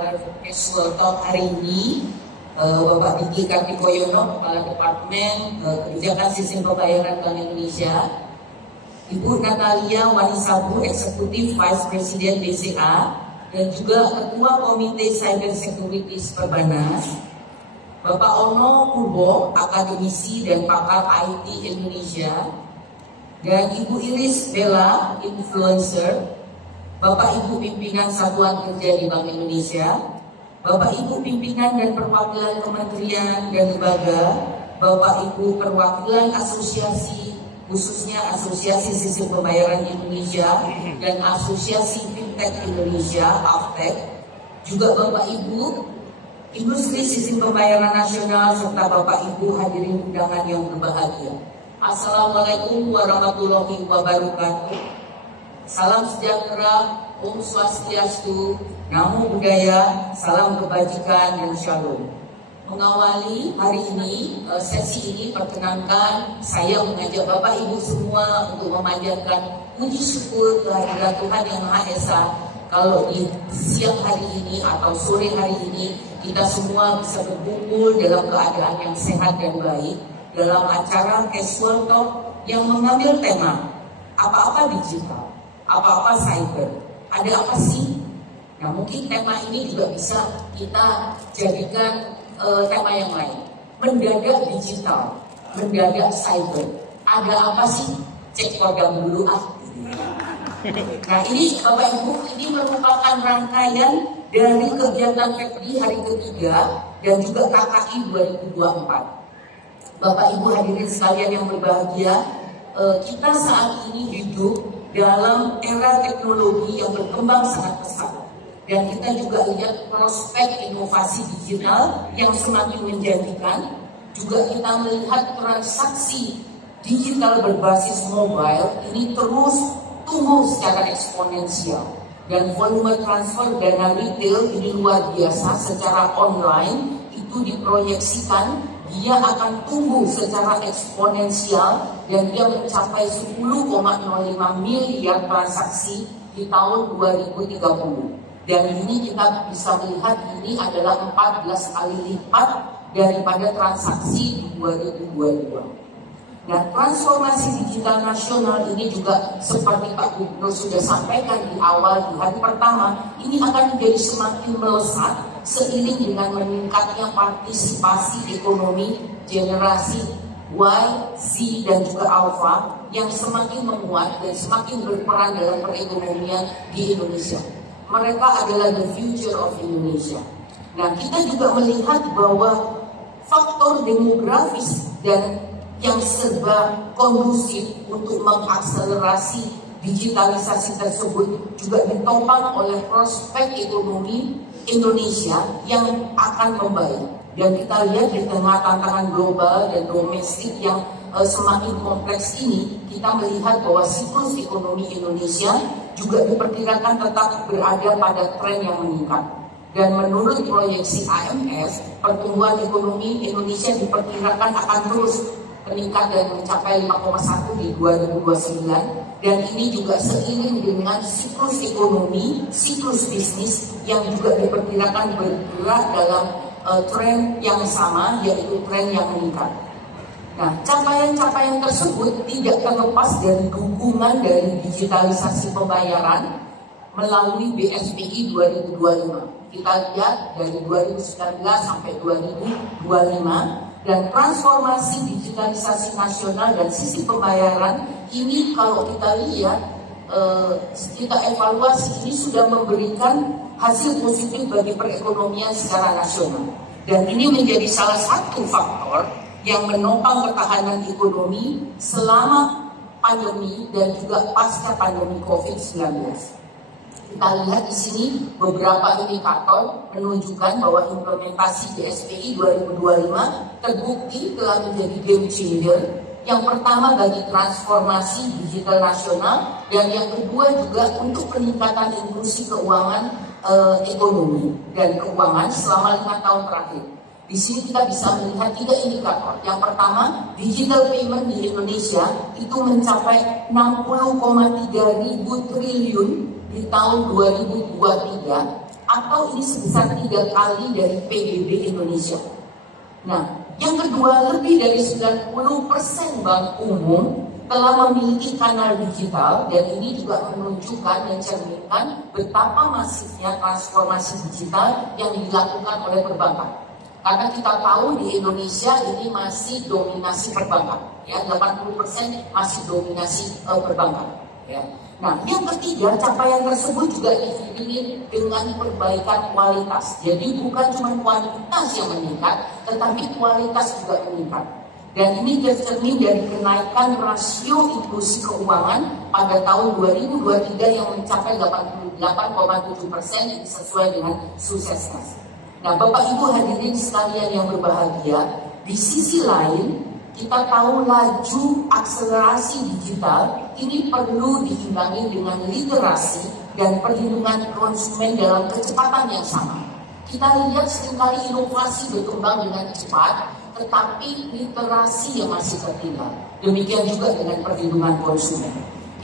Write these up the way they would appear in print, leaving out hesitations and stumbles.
Casual Talk hari ini, Bapak Diki Kartikoyono, Kepala Departemen Kebijakan Sistem Pembayaran Bank Indonesia, Ibu Natalia Wanisabu, Eksekutif Vice President BCA, dan juga Ketua Komite Cyber Security Perbanas, Bapak Ono Purbo, akademisi dan pakar IT Indonesia, dan Ibu Iris Bella, influencer, Bapak Ibu Pimpinan Satuan Kerja di Bank Indonesia, Bapak Ibu Pimpinan dan Perwakilan Kementerian dan Lembaga, Bapak Ibu Perwakilan Asosiasi, khususnya Asosiasi Sistem Pembayaran Indonesia dan Asosiasi Fintech Indonesia, AFTEC, juga Bapak Ibu Industri Sistem Pembayaran Nasional, serta Bapak Ibu hadirin undangan yang berbahagia. Assalamualaikum warahmatullahi wabarakatuh. Salam sejahtera, Om Swastiastu, Namo Buddhaya, salam kebajikan dan shalom. Mengawali hari ini, sesi ini, perkenankan saya mengajak Bapak Ibu semua untuk memanjatkan puji syukur kehadirat Tuhan Yang Maha Esa. Kalau di siang hari ini atau sore hari ini, kita semua bisa berkumpul dalam keadaan yang sehat dan baik dalam acara Casual Talk yang mengambil tema apa-apa digital, apa-apa cyber, ada apa sih? Nah, mungkin tema ini juga bisa kita jadikan tema yang lain. Mendadak digital, mendadak cyber, ada apa sih? Cek kodam dulu ah. Nah, ini Bapak Ibu, ini merupakan rangkaian dari kegiatan FEPRI hari ketiga dan juga KKI 2024. Bapak Ibu hadirin sekalian yang berbahagia, kita saat ini hidup dalam era teknologi yang berkembang sangat pesat, dan kita juga lihat prospek inovasi digital yang semakin menjanjikan. Juga kita melihat transaksi digital berbasis mobile ini terus tumbuh secara eksponensial, dan volume transfer dana retail ini luar biasa. Secara online itu diproyeksikan dia akan tumbuh secara eksponensial dan dia mencapai 10,05 miliar transaksi di tahun 2030. Dan ini kita bisa melihat ini adalah 14 kali lipat daripada transaksi di 2022. Nah, transformasi digital nasional ini juga seperti Pak Gubernur sudah sampaikan di awal, di hari pertama, ini akan menjadi semakin melesat seiring dengan meningkatnya partisipasi ekonomi generasi Y, Z, dan juga Alpha yang semakin menguat dan semakin berperan dalam perekonomian di Indonesia. Mereka adalah the future of Indonesia. Nah, kita juga melihat bahwa faktor demografis dan yang serba kondusif untuk mengakselerasi digitalisasi tersebut juga ditopang oleh prospek ekonomi Indonesia yang akan membaik. Dan kita lihat di tengah tantangan global dan domestik yang semakin kompleks ini, kita melihat bahwa siklus ekonomi Indonesia juga diperkirakan tetap berada pada tren yang meningkat. Dan menurut proyeksi IMF, pertumbuhan ekonomi Indonesia diperkirakan akan terus meningkat dan mencapai 5,1 di 2029, dan ini juga seiring dengan siklus ekonomi, siklus bisnis yang juga diperkirakan bergerak dalam tren yang sama, yaitu tren yang meningkat. Nah, capaian-capaian tersebut tidak terlepas dari dukungan dari digitalisasi pembayaran melalui BSPI 2025. Kita lihat dari 2019 sampai 2025, dan transformasi digitalisasi nasional dan sistem pembayaran ini kalau kita lihat, kita evaluasi, ini sudah memberikan hasil positif bagi perekonomian secara nasional. Dan ini menjadi salah satu faktor yang menopang ketahanan ekonomi selama pandemi dan juga pasca pandemi COVID-19. Kita lihat di sini beberapa indikator menunjukkan bahwa implementasi BSPI 2025 terbukti telah menjadi game changer. Yang pertama bagi transformasi digital nasional, dan yang kedua juga untuk peningkatan inklusi keuangan ekonomi dan keuangan selama 5 tahun terakhir. Di sini kita bisa melihat 3 indikator. Yang pertama, digital payment di Indonesia itu mencapai 60,3 ribu triliun di tahun 2023 atau ini sebesar 3 kali dari PDB Indonesia. Nah, yang kedua, lebih dari 90% bank umum telah memiliki kanal digital, dan ini juga menunjukkan, mencerminkan betapa masifnya transformasi digital yang dilakukan oleh perbankan. Karena kita tahu di Indonesia ini masih dominasi perbankan, ya 80% masih dominasi perbankan. Ya. Nah, yang ketiga, capaian tersebut juga diiringi dengan perbaikan kualitas. Jadi bukan cuma kuantitas yang meningkat, tetapi kualitas juga meningkat. Dan ini tercermin dari kenaikan rasio inklusi keuangan pada tahun 2023 yang mencapai 88,7% sesuai dengan suksesnya. Nah, Bapak Ibu hadirin sekalian yang berbahagia, di sisi lain kita tahu laju akselerasi digital ini perlu diimbangi dengan literasi dan perlindungan konsumen dalam kecepatan yang sama. Kita lihat seringkali inovasi berkembang dengan cepat, tetapi literasi yang masih tertinggal. Demikian juga dengan perlindungan konsumen.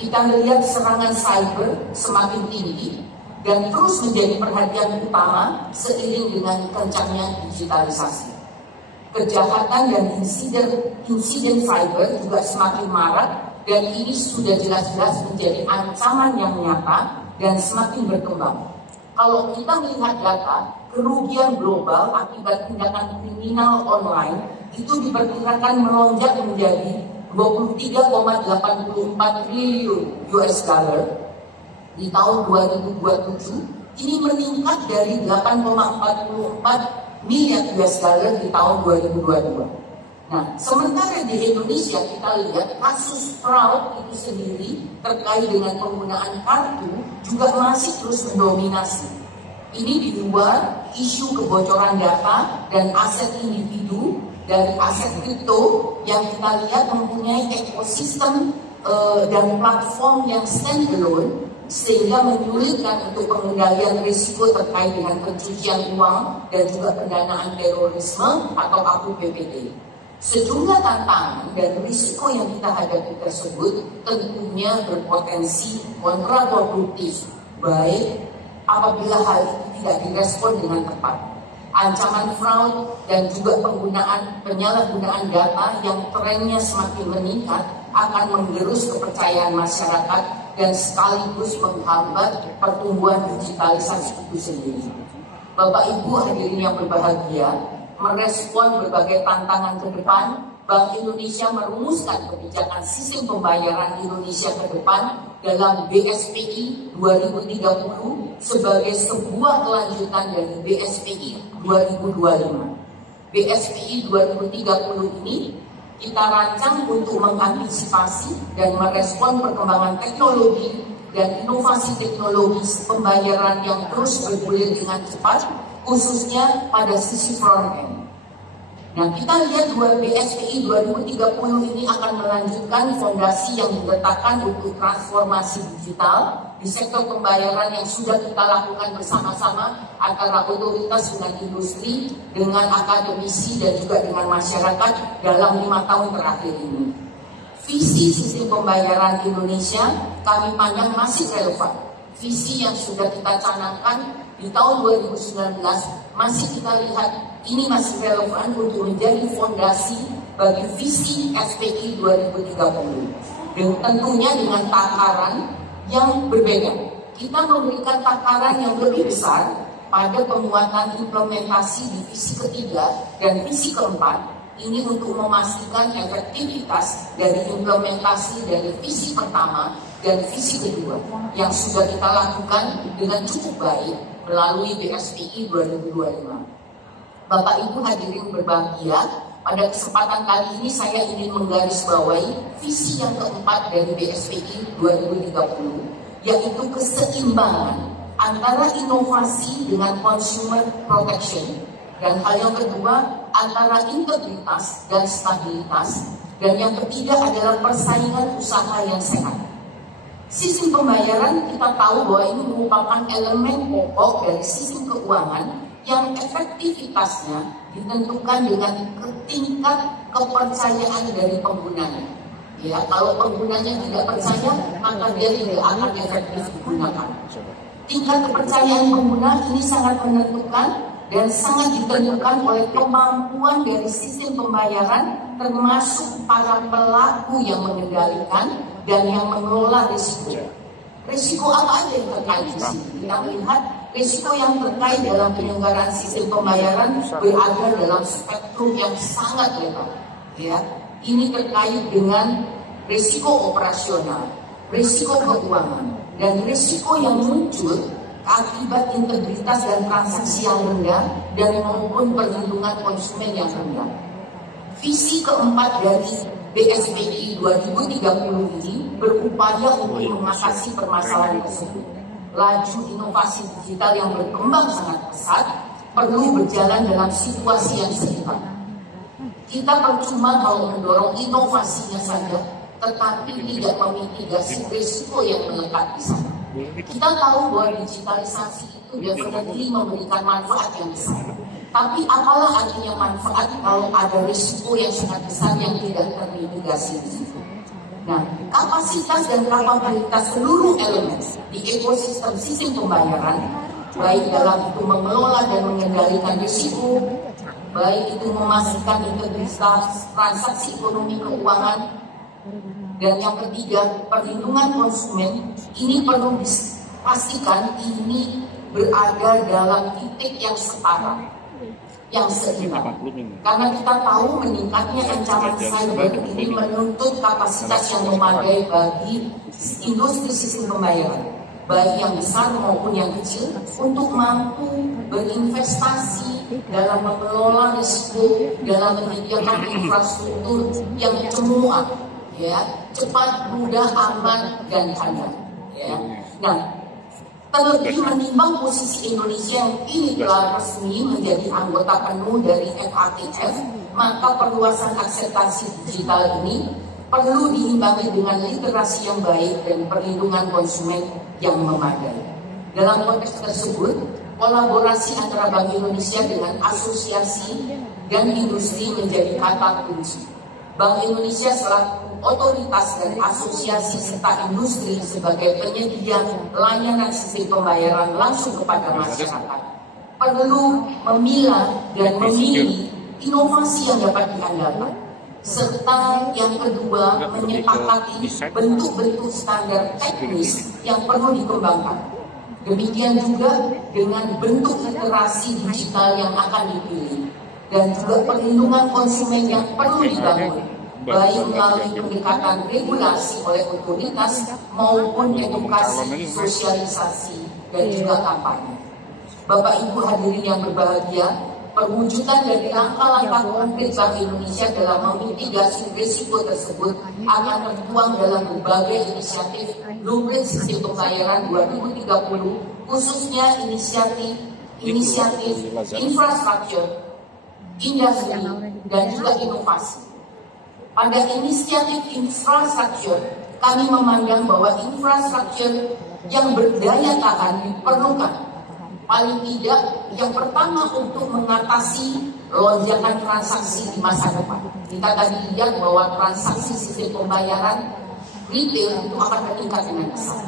Kita lihat serangan cyber semakin tinggi dan terus menjadi perhatian utama seiring dengan kencangnya digitalisasi. Kejahatan dan insiden cyber juga semakin marak, dan ini sudah jelas-jelas menjadi ancaman yang nyata dan semakin berkembang. Kalau kita melihat data, kerugian global akibat tindakan kriminal online itu diperkirakan melonjak menjadi 23,84 triliun US dollar di tahun 2027, ini meningkat dari 8,44 miliar US dollar di tahun 2022. Nah, sementara di Indonesia kita lihat kasus fraud itu sendiri terkait dengan penggunaan kartu juga masih terus mendominasi. Ini di luar isu kebocoran data dan aset individu dari aset kripto yang kita lihat mempunyai ekosistem dan platform yang standalone, sehingga menyulitkan untuk pengendalian risiko terkait dengan pencucian uang dan juga pendanaan terorisme atau APBD. Sejumlah tantangan dan risiko yang kita hadapi tersebut tentunya berpotensi kontraproduktif, baik apabila hal itu tidak direspon dengan tepat. Ancaman fraud dan juga penyalahgunaan data yang trennya semakin meningkat akan menggerus kepercayaan masyarakat dan sekaligus menghambat pertumbuhan digitalisasi itu sendiri. Bapak Ibu hadirin yang berbahagia, merespon berbagai tantangan ke depan, Bank Indonesia merumuskan kebijakan sistem pembayaran Indonesia ke depan dalam BSPI 2030 sebagai sebuah kelanjutan dari BSPI 2025. BSPI 2030 ini kita rancang untuk mengantisipasi dan merespon perkembangan teknologi dan inovasi teknologi pembayaran yang terus bergulir dengan cepat, khususnya pada sisi front end. Nah, kita lihat BSPI 2030 ini akan melanjutkan fondasi yang diletakkan untuk transformasi digital di sektor pembayaran yang sudah kita lakukan bersama-sama antara otoritas dengan industri, dengan akademisi dan juga dengan masyarakat dalam 5 tahun terakhir ini. Visi sistem pembayaran Indonesia kami pandang masih relevan. Visi yang sudah kita canangkan di tahun 2019 masih kita lihat ini masih relevan untuk menjadi fondasi bagi visi SPI 2030. Dan tentunya dengan takaran yang berbeda. Kita memberikan takaran yang lebih besar pada penguatan implementasi di visi ketiga dan visi keempat. Ini untuk memastikan efektivitas dari implementasi dari visi pertama dan visi kedua yang sudah kita lakukan dengan cukup baik melalui BSPI 2025. Bapak Ibu hadirin berbahagia, pada kesempatan kali ini saya ingin menggarisbawahi visi yang keempat dari BSPI 2030, yaitu keseimbangan antara inovasi dengan consumer protection, dan hal yang kedua antara integritas dan stabilitas, dan yang ketiga adalah persaingan usaha yang sehat. Sistem pembayaran kita tahu bahwa ini merupakan elemen pokok dari sistem keuangan yang efektivitasnya ditentukan dengan tingkat kepercayaan dari penggunanya. Ya, kalau penggunanya tidak percaya, maka dia tidak akan efektif digunakan. Tingkat kepercayaan pengguna ini sangat menentukan dan sangat ditentukan oleh kemampuan dari sistem pembayaran, termasuk para pelaku yang mengendalikan dan yang mengelola risiko. Risiko apa aja yang terkait di sini? Kita melihat risiko yang terkait dalam penyelenggaraan sistem pembayaran berada dalam spektrum yang sangat lebar. Ya, ini terkait dengan risiko operasional, risiko keuangan, dan risiko yang muncul akibat integritas dan transaksi yang rendah dan maupun perlindungan konsumen yang rendah. Visi keempat dari BSPI 2030 ini berupaya untuk mengatasi permasalahan tersebut. Laju inovasi digital yang berkembang sangat pesat perlu berjalan dalam situasi yang seimbang. Kita percuma kalau mendorong inovasinya saja, tetapi tidak memitigasi risiko yang melekat di sana. Kita tahu bahwa digitalisasi itu definitely memberikan manfaat yang besar. Tapi apalah artinya manfaat kalau ada risiko yang sangat besar yang tidak termitigasi di situ. Nah, kapasitas dan kapabilitas seluruh elemen di ekosistem sistem pembayaran, baik dalam itu mengelola dan mengendalikan risiko, baik itu memastikan integritas transaksi ekonomi keuangan, dan yang ketiga, perlindungan konsumen, ini perlu dipastikan ini berada dalam titik yang setara, yang seimbang. Karena kita tahu meningkatnya ancaman cyber ini menuntut kapasitas yang memadai bagi industri sistem pembayaran, baik yang besar maupun yang kecil, untuk mampu berinvestasi dalam mengelola risiko, dalam menyediakan infrastruktur yang semua ya, cepat, mudah, aman, dan handal. Ya. Nah, terlebih menimbang posisi Indonesia yang kini telah resmi menjadi anggota penuh dari FATF, maka perluasan akseptasi digital ini perlu diimbangi dengan literasi yang baik dan perlindungan konsumen yang memadai. Dalam konteks tersebut, kolaborasi antara Bank Indonesia dengan asosiasi dan industri menjadi kata kunci. Bank Indonesia selaku otoritas dan asosiasi serta industri sebagai penyedia layanan sistem pembayaran langsung kepada masyarakat perlu memilah dan memilih inovasi yang dapat diandalkan, serta yang kedua menyepakati bentuk-bentuk standar teknis yang perlu dikembangkan. Demikian juga dengan bentuk literasi digital yang akan dipilih dan juga perlindungan konsumen yang perlu dibangun, baik melalui pendekatan regulasi oleh otoritas maupun edukasi, sosialisasi, dan juga kampanye. Bapak Ibu hadirin yang berbahagia, perwujudan dari langkah-langkah konkret Bank Indonesia dalam memitigasi risiko tersebut akan tertuang dalam berbagai inisiatif Blueprint Sistem Pembayaran 2030, khususnya inisiatif infrastruktur, industri, dan juga inovasi. Pada inisiatif infrastruktur, kami memandang bahwa infrastruktur yang berdaya tahan diperlukan. Paling tidak, yang pertama untuk mengatasi lonjakan transaksi di masa depan. Kita tadi lihat bahwa transaksi sistem pembayaran retail itu akan meningkat dengan besar.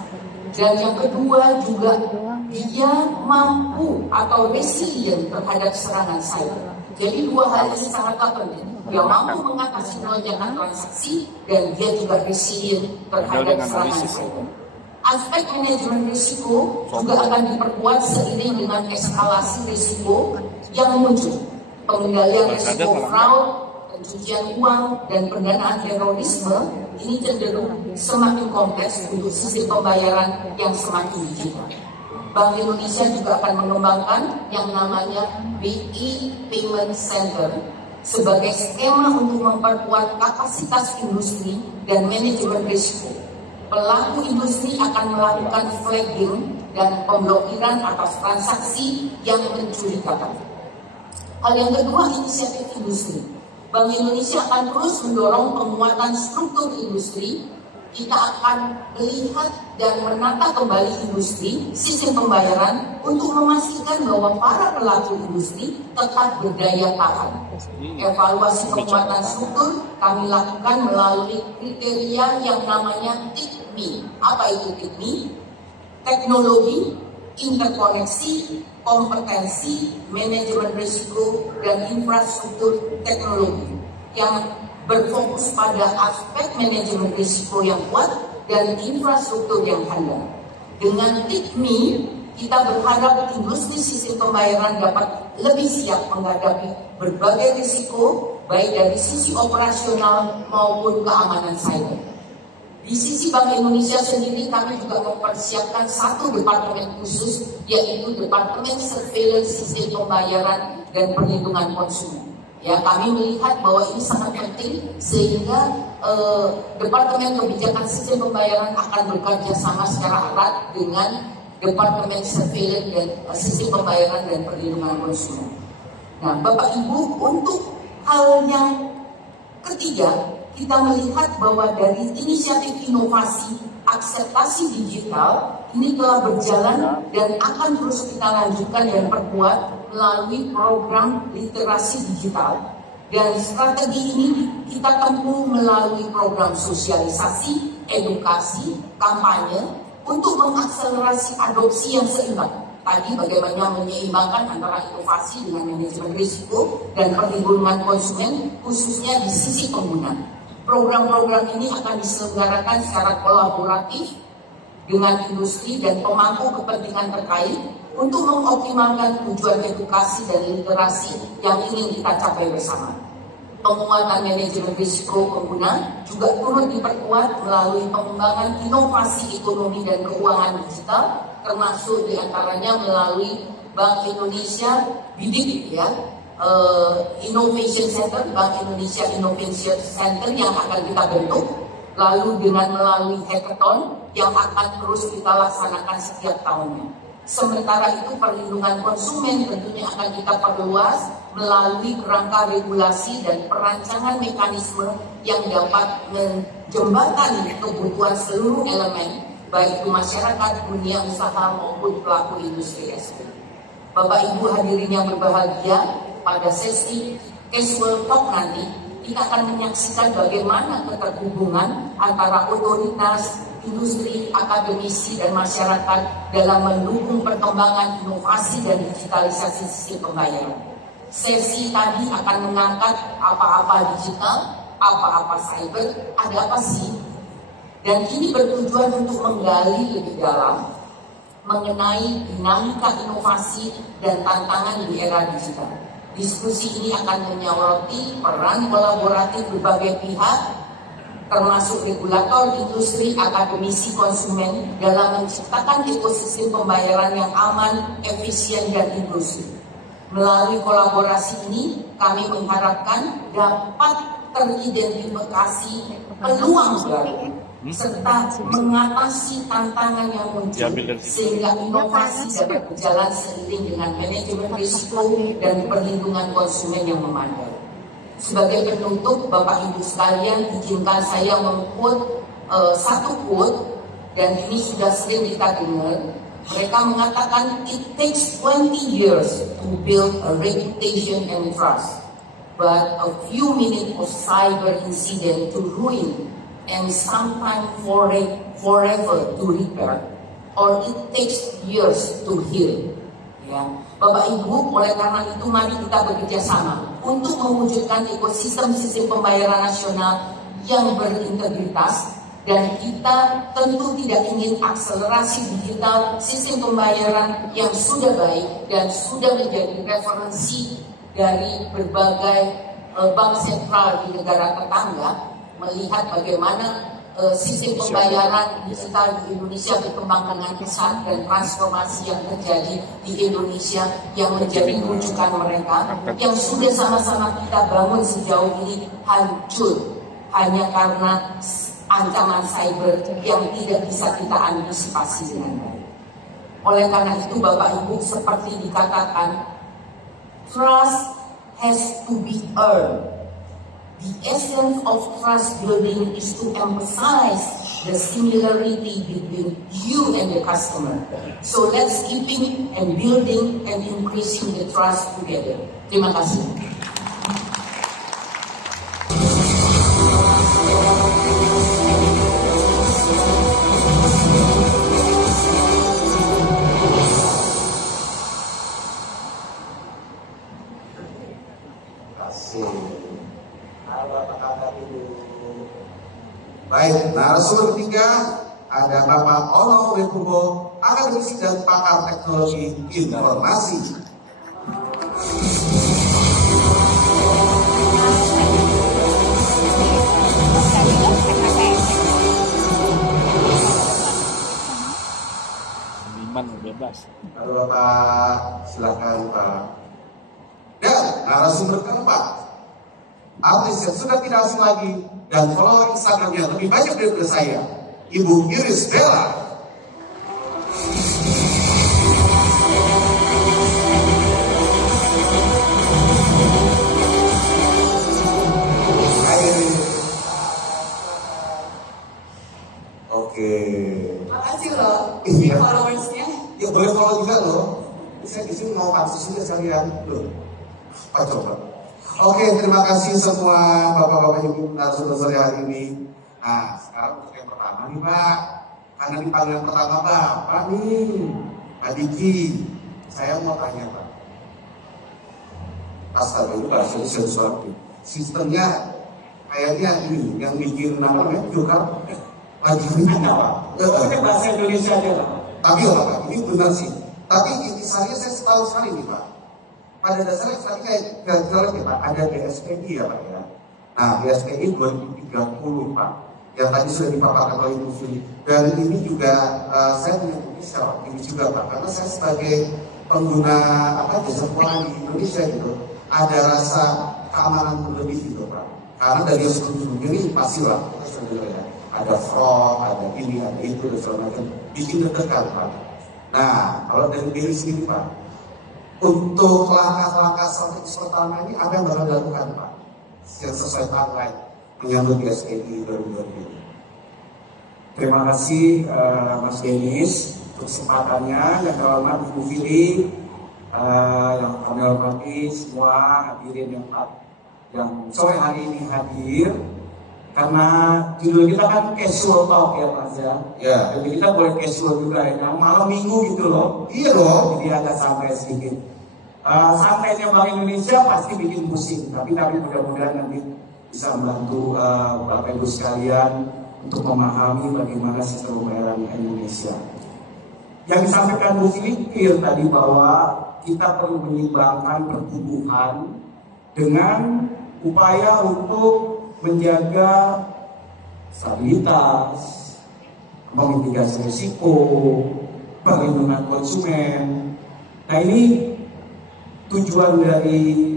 Dan yang kedua juga, dia mampu atau resilient terhadap serangan cyber. Jadi dua hal ini sangatlah penting. Dia mampu mengatasi lonjakan transaksi dan dia juga resilient terhadap serangan cyber. Aspek manajemen risiko juga akan diperkuat seiring dengan eskalasi risiko yang muncul. Pengendalian risiko fraud, pencucian uang, dan pendanaan terorisme ini cenderung semakin kompleks untuk sistem pembayaran yang semakin digital. Bank Indonesia juga akan mengembangkan yang namanya BI Payment Center sebagai skema untuk memperkuat kapasitas industri dan manajemen risiko. Pelaku industri akan melakukan flagging dan pemblokiran atas transaksi yang mencurigakan. Hal yang kedua, inisiatif industri. Bank Indonesia akan terus mendorong penguatan struktur industri. Kita akan melihat dan menata kembali industri sistem pembayaran untuk memastikan bahwa para pelaku industri tetap berdaya tahan. Evaluasi penguatan struktur kami lakukan melalui kriteria yang namanya TICMI. Apa itu TICMI? Teknologi, interkoneksi, kompetensi, manajemen risiko, dan infrastruktur teknologi yang berfokus pada aspek manajemen risiko yang kuat dan infrastruktur yang handal. Dengan TIKMI, kita berharap industri sistem pembayaran dapat lebih siap menghadapi berbagai risiko, baik dari sisi operasional maupun keamanan cyber. Di sisi Bank Indonesia sendiri, kami juga mempersiapkan satu departemen khusus, yaitu Departemen Surveillance Sistem Pembayaran dan Perlindungan Konsumen. Ya, kami melihat bahwa ini sangat penting sehingga Departemen Kebijakan Sistem Pembayaran akan bekerja sama secara erat dengan Departemen Surveillance dan Sistem Pembayaran dan Perlindungan Konsumen. Nah, Bapak Ibu, untuk hal yang ketiga, kita melihat bahwa dari inisiatif inovasi akseptasi digital ini telah berjalan dan akan terus kita lanjutkan dan perkuat melalui program literasi digital. Dan strategi ini kita tempuh melalui program sosialisasi, edukasi, kampanye untuk mengakselerasi adopsi yang seimbang. Tadi bagaimana menyeimbangkan antara inovasi dengan manajemen risiko dan perlindungan konsumen khususnya di sisi pengguna. Program-program ini akan diselenggarakan secara kolaboratif dengan industri dan pemangku kepentingan terkait untuk mengoptimalkan tujuan edukasi dan literasi yang ingin kita capai bersama. Penguatan manajemen risiko pengguna juga turut diperkuat melalui pengembangan inovasi ekonomi dan keuangan digital, termasuk diantaranya melalui Bank Indonesia BIDIK, ya, Innovation Center, Bank Indonesia Innovation Center yang akan kita bentuk, lalu dengan melalui hackathon yang akan terus kita laksanakan setiap tahunnya. Sementara itu perlindungan konsumen tentunya akan kita perluas melalui kerangka regulasi dan perancangan mekanisme yang dapat menjembatani kebutuhan seluruh elemen, baik itu masyarakat, dunia usaha maupun pelaku industri ekspor. Bapak Ibu hadirin yang berbahagia, pada sesi casual talk nanti kita akan menyaksikan bagaimana keterhubungan antara otoritas, industri, akademisi, dan masyarakat dalam mendukung perkembangan inovasi dan digitalisasi sistem pembayaran. Sesi tadi akan mengangkat apa-apa digital, apa-apa cyber, ada apa sih? Dan ini bertujuan untuk menggali lebih dalam mengenai dinamika inovasi dan tantangan di era digital. Diskusi ini akan menyoroti peran kolaboratif berbagai pihak, termasuk regulator, industri, akademisi, konsumen dalam menciptakan ekosistem pembayaran yang aman, efisien, dan inklusif. Melalui kolaborasi ini, kami mengharapkan dapat teridentifikasi peluang baru serta mengatasi tantangan yang muncul sehingga inovasi dapat berjalan seiring dengan manajemen risiko dan perlindungan konsumen yang memadai. Sebagai penutup, Bapak Ibu sekalian, izinkan saya meng-quote satu quote, dan ini sudah sering kita dengar. Mereka mengatakan, "It takes 20 years to build a reputation and trust, but a few minutes of cyber incident to ruin and sometimes forever to repair, or it takes years to heal." Ya, Bapak Ibu, oleh karena itu mari kita bekerja sama untuk mewujudkan ekosistem sistem pembayaran nasional yang berintegritas, dan kita tentu tidak ingin akselerasi digital sistem pembayaran yang sudah baik dan sudah menjadi referensi dari berbagai bank sentral di negara tetangga, melihat bagaimana sistem pembayaran digital di Indonesia berkembang dengan pesat dan transformasi yang terjadi di Indonesia yang menjadi rujukan mereka yang sudah sama-sama kita bangun sejauh ini hancur hanya karena ancaman cyber yang tidak bisa kita antisipasi dengan baik. Oleh karena itu Bapak Ibu, seperti dikatakan, trust has to be earned. The essence of trust building is to emphasize the similarity between you and the customer. So let's keeping and building and increasing the trust together. Terima kasih. Asik. Halo, apa kabar Ibu? Baik, narasumber ketiga ada Bapak Ono Wepugo, akademisi dan pakar teknologi informasi. Bebas. Halo Bapak, silakan Pak. Dan narasumber keempat, artis yang sudah tidak asing lagi dan follower Instagramnya lebih banyak daripada saya, Ibu Iris Bella. Oke. Makasih loh, Iya. followersnya. Ya boleh follow juga loh. Saya di sini mau pansus juga sekalian loh. Apa coba? Oke, terima kasih semua bapak-bapak ibu narasumber sore hari ini. Nah, sekarang untuk yang pertama nih Pak, karena di panggilan pertama Pak nih, Pak Diki, saya mau tanya Pak. Astaga, itu bahasa sesuatu. Sistemnya kayaknya ini yang bikin namanya juga lagi Ada Pak, pakai bahasa Indonesia aja Pak. Tapi ya Pak, ini benar sih. Tapi intisarinya saya setahu sekali nih Pak. Pada dasarnya tadi kayak jalan ya Pak, ada DSPI ya Pak ya. Nah DSPI 2030 Pak, yang tadi sudah dipaparkan oleh Ibu Fili. Dan ini juga saya menyebutnya secara optimis juga Pak, karena saya sebagai pengguna jasa keuangan di Indonesia gitu, ada rasa keamanan lebih gitu Pak. Karena dari sebelum ini pasti lah, ya. Ada fraud, ada ini, ada itu, dan segala macam, bikin deg-degan Pak. Nah, kalau dari diri sendiri Pak, untuk langkah-langkah strategis pertama ini apa yang bakal dilakukan Pak? Yang sesuai timeline menyambut DSPI 2020. Terima kasih Mas Denis untuk kesempatannya, yang terhormat Ibu Fili, yang kami hormati semua hadirin yang sore hari ini hadir. Karena judul kita kan casual talk ya Mas ya. Ya. Jadi kita boleh casual juga ya. Malam minggu gitu loh. Iya dong. Jadi agak santai sedikit. Santainya Bank Indonesia pasti bikin pusing. Tapi mudah-mudahan nanti bisa membantu Bapak Ibu sekalian untuk memahami bagaimana sistem pembayaran Indonesia. Yang disampaikan Bu Fili tadi bahwa kita perlu menyeimbangkan pertumbuhan dengan upaya untuk menjaga stabilitas, memitigasi risiko, perlindungan konsumen. Nah ini tujuan dari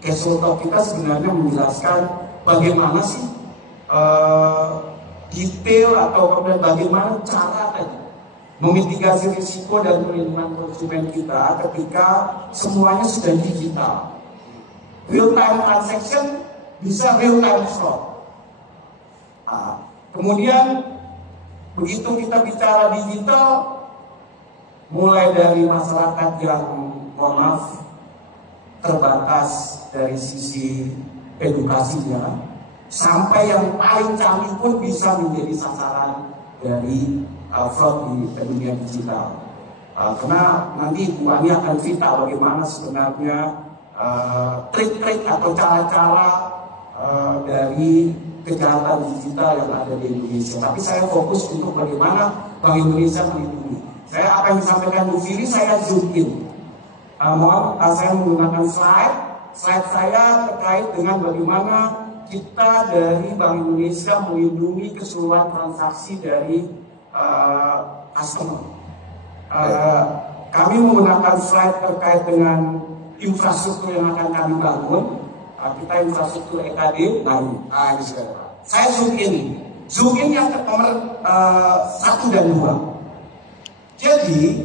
casual talk kita sebenarnya menjelaskan bagaimana sih detail atau kemudian bagaimana cara tadi memitigasi risiko dan perlindungan konsumen kita ketika semuanya sudah digital. Real time transaction bisa real time fraud. Nah, kemudian begitu kita bicara digital, mulai dari masyarakat yang mohon maaf terbatas dari sisi edukasinya, sampai yang paling canggih pun bisa menjadi sasaran dari fraud di dunia digital. Karena nanti Bu Ani akan cerita bagaimana sebenarnya trik-trik atau cara-cara dari kejahatan digital yang ada di Indonesia. Tapi saya fokus untuk bagaimana Bank Indonesia melindungi. Saya apa yang disampaikan Bu Fili saya zoom in. Mohon saya menggunakan slide saya terkait dengan bagaimana kita dari Bank Indonesia melindungi keseluruhan transaksi dari customer. Kami menggunakan slide terkait dengan infrastruktur yang akan kami bangun. Kita infrastruktur EKD. Nah ini saya zoom in yang ke nomor 1 dan 2. Jadi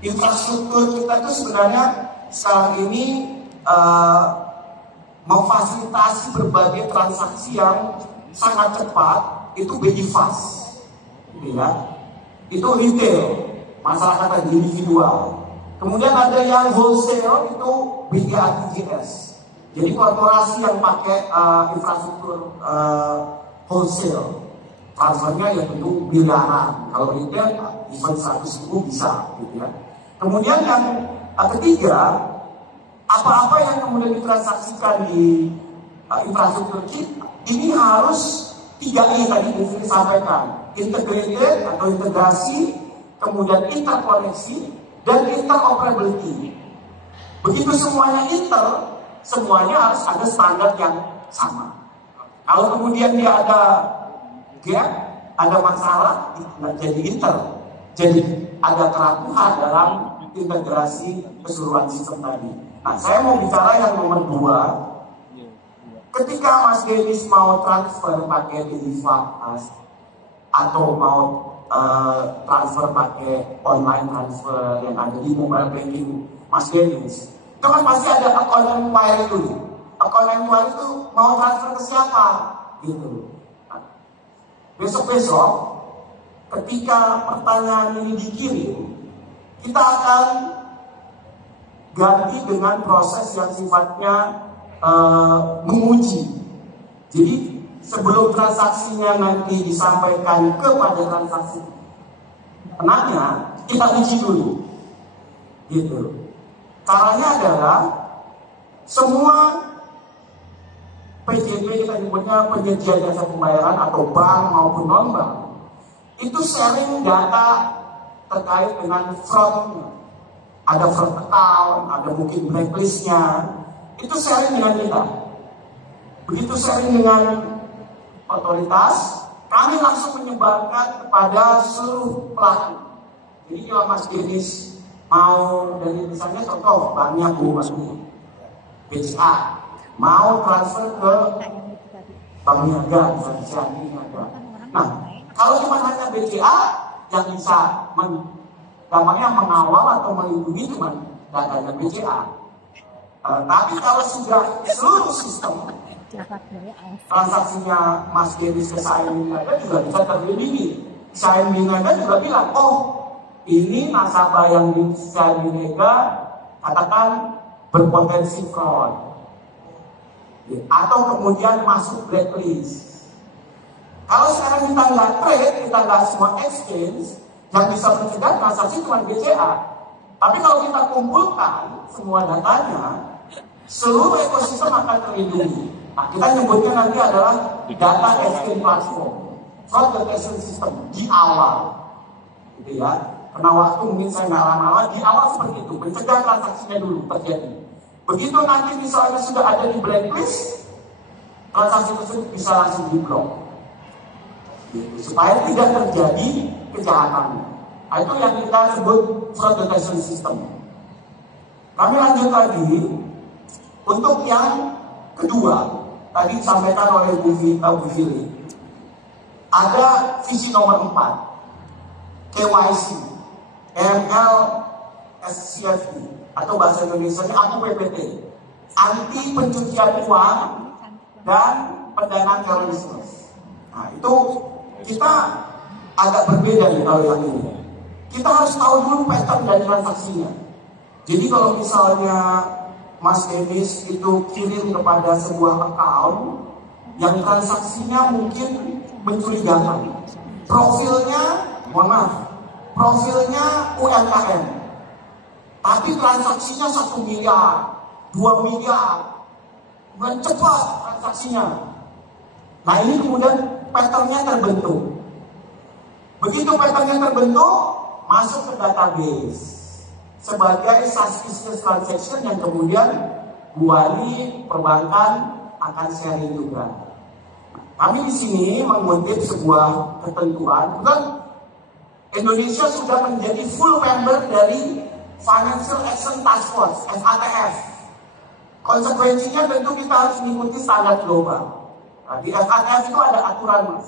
infrastruktur kita itu sebenarnya sekarang ini memfasilitasi berbagai transaksi yang sangat cepat. Itu BI Fast, ya. Itu retail, masyarakat individual. Kemudian ada yang wholesale, itu BI-RTGS. Jadi korporasi yang pakai infrastruktur wholesale, transfernya ya tentu miliaran. Kalau retail, even 100.000 bisa, gitu ya. Kemudian yang ketiga, apa-apa yang kemudian ditransaksikan di infrastruktur chip ini harus 3I tadi disampaikan, integrated atau integrasi, kemudian interkoneksi dan interoperability. Begitu semuanya semuanya harus ada standar yang sama. Kalau kemudian dia ada gap, ada masalah, nggak jadi jadi ada keraguan dalam integrasi keseluruhan sistem tadi. Nah, saya mau bicara yang nomor 2. Ketika Mas Denis mau transfer pakai DigiFast atau mau transfer pakai online transfer yang ada di mobile banking Mas Denis, itu kan pasti ada account inquiry dulu. Account inquiry itu mau transfer ke siapa? Gitu. Nah, besok-besok ketika pertanyaan ini dikirim, kita akan ganti dengan proses yang sifatnya menguji. Jadi sebelum transaksinya nanti disampaikan kepada transaksi penanya, kita uji dulu. Gitu. Caranya adalah semua PJB, kita nyebutnya penyedia jasa pembayaran atau bank maupun non-bank, itu sharing data terkait dengan fraud. Ada fraud account, ada mungkin blacklistnya, itu sharing dengan kita. Begitu sharing dengan otoritas, kami langsung menyebarkan kepada seluruh pelaku. Jadi kalau Mas Denis mau dari misalnya contoh banknya BCA mau transfer ke Bank Niaga, misalnya CIMB Niaga. Nah, kalau cuma hanya BCA yang bisa namanya mengawal atau melindungi cuma datanya BCA. Tapi kalau sudah seluruh sistem transaksinya Mas Denis ke CIMB Niaga juga bisa terlindungi. CIMB Niaga juga bilang, oh ini nasabah yang di CIMB Niaga katakan berpotensi fraud. Atau kemudian masuk blacklist. Kalau sekarang kita nggak trade, kita nggak semua exchange, yang bisa mencegah transaksi cuma BCA. Tapi kalau kita kumpulkan semua datanya, seluruh ekosistem akan terlindungi. Nah, kita nyebutnya nanti adalah data exchange platform, fraud detection system di awal, gitu ya. Karena waktu mungkin saya nggak lama-lama, di awal seperti itu, mencegah transaksinya dulu terjadi. Begitu nanti misalnya sudah ada di blacklist, transaksi tersebut bisa langsung diblok, gitu, supaya tidak terjadi kejahatannya. Nah, itu yang kita sebut fraud detection system. Kami lanjut lagi untuk yang kedua, tadi disampaikan oleh Bu Fili. Ada visi nomor 4, KYC, AML, SCFD, atau bahasa Indonesia-nya APPT, anti pencucian uang dan pendanaan terorisme. Nah, itu kita agak berbeda nih kalau yang ini. Kita harus tahu dulu pattern dari transaksinya. Jadi kalau misalnya Mas Denis itu kirim kepada sebuah account yang transaksinya mungkin mencurigakan, profilnya, mohon maaf, profilnya UMKM, tapi transaksinya 1 miliar, 2 miliar, cepat transaksinya. Nah, ini kemudian patternnya terbentuk. Begitu patternnya terbentuk, masuk ke database sebagai suspicious transaction yang kemudian Buali perbankan akan sharing juga. Kami di sini mengutip sebuah ketentuan, dan Indonesia sudah menjadi full member dari Financial Action Task Force (FATF). Konsekuensinya tentu kita harus mengikuti standar global. Nah, di FATF itu ada aturan, Mas.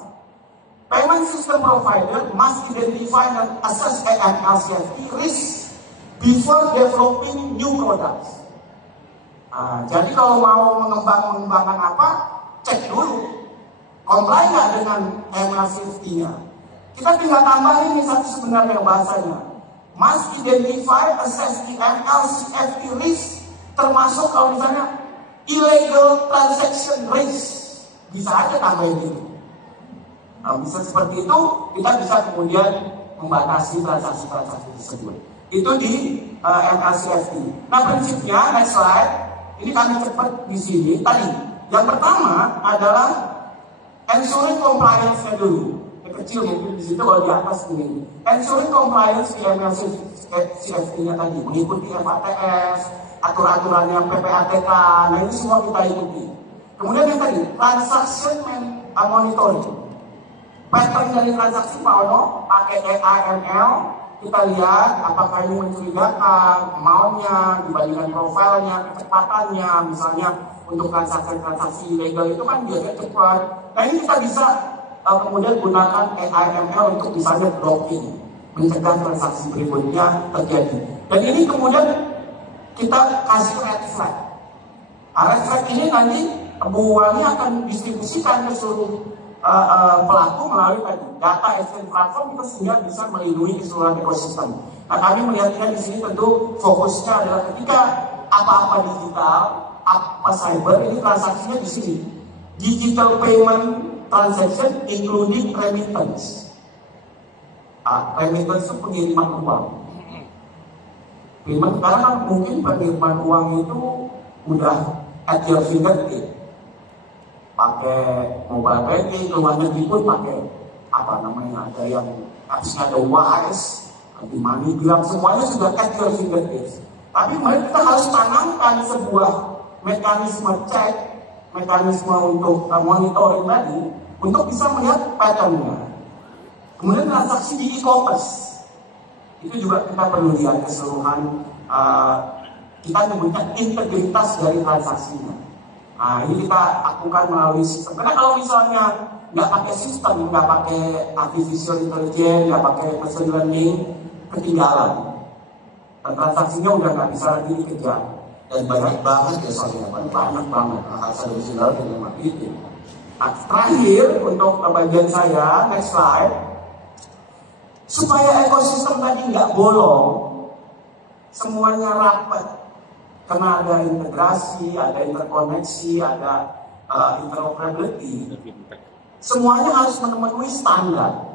Payment system provider must identify and assess AML safety risk before developing new products. Nah, jadi kalau mau mengembangkan apa, cek dulu comply nggak dengan AML safety-nya. Kita tinggal tambahin nih satu sebenarnya bahasanya. Must identify, assess the AML safety risk, termasuk kalau misalnya illegal transaction risk. Bisa aja tambahin itu. Nah, bisa seperti itu, kita bisa kemudian membatasi transaksi-transaksi tersebut. Itu di MLCFT. Nah, prinsipnya, next slide. Ini kami cepat di sini. Tadi, yang pertama adalah ensuring compliance-nya dulu. Yang kecil mungkin di situ, kalau di atas ini. Ensuring compliance di MLCFT-nya tadi, mengikuti FATS, aturan-aturannya PPATK. Nah, ini semua kita ikuti. Kemudian yang tadi, transaction monitoring. Pattern dari transaksi Pak Ono pakai AML. Kita lihat apakah ini mencurigakan, maunya, dibandingkan profilnya, kecepatannya, misalnya untuk transaksi-transaksi ilegal itu kan biasanya cepat. Nah ini kita bisa kemudian gunakan AML untuk misalnya blocking, mencegah transaksi berikutnya terjadi. Dan ini kemudian kita kasih red flag. Red flag ini nanti Bu Wani akan distribusikan ke seluruh pelaku melalui tadi data exchange platform itu sehingga bisa melindungi keseluruhan ekosistem. Nah kami melihatnya di sini tentu fokusnya adalah ketika apa-apa digital, apa cyber, ini transaksinya di sini. Digital payment transaction including remittance. Remittance itu pengiriman uang. Payment karena kan mungkin pengiriman uang itu udah at your fingertip. Pakai mobile banking, luar negeri pun pakai apa namanya, ada yang habisnya ada Wise, di MoneyGram, semuanya sudah at your fingertips. Tapi kita harus tanamkan sebuah mekanisme cek, mekanisme untuk monitoring tadi, untuk bisa melihat patternnya. Kemudian transaksi di e-commerce, itu juga kita perlu lihat keseluruhan, kita menyebutnya integritas dari transaksinya. Nah, ini kita lakukan melalui sistem. Karena kalau misalnya nggak pakai sistem, nggak pakai artificial intelligence, nggak pakai machine learning, ketinggalan. Dan transaksinya udah nggak bisa lagi dikejar. Dan banyak banget ya soalnya, banyak banget. asal dari sinar dengan itu. Nah, terakhir untuk bagian saya, next slide. Supaya ekosistem tadi nggak bolong, semuanya rapat. Karena ada integrasi, ada interkoneksi, ada interoperability. Semuanya harus memenuhi standar.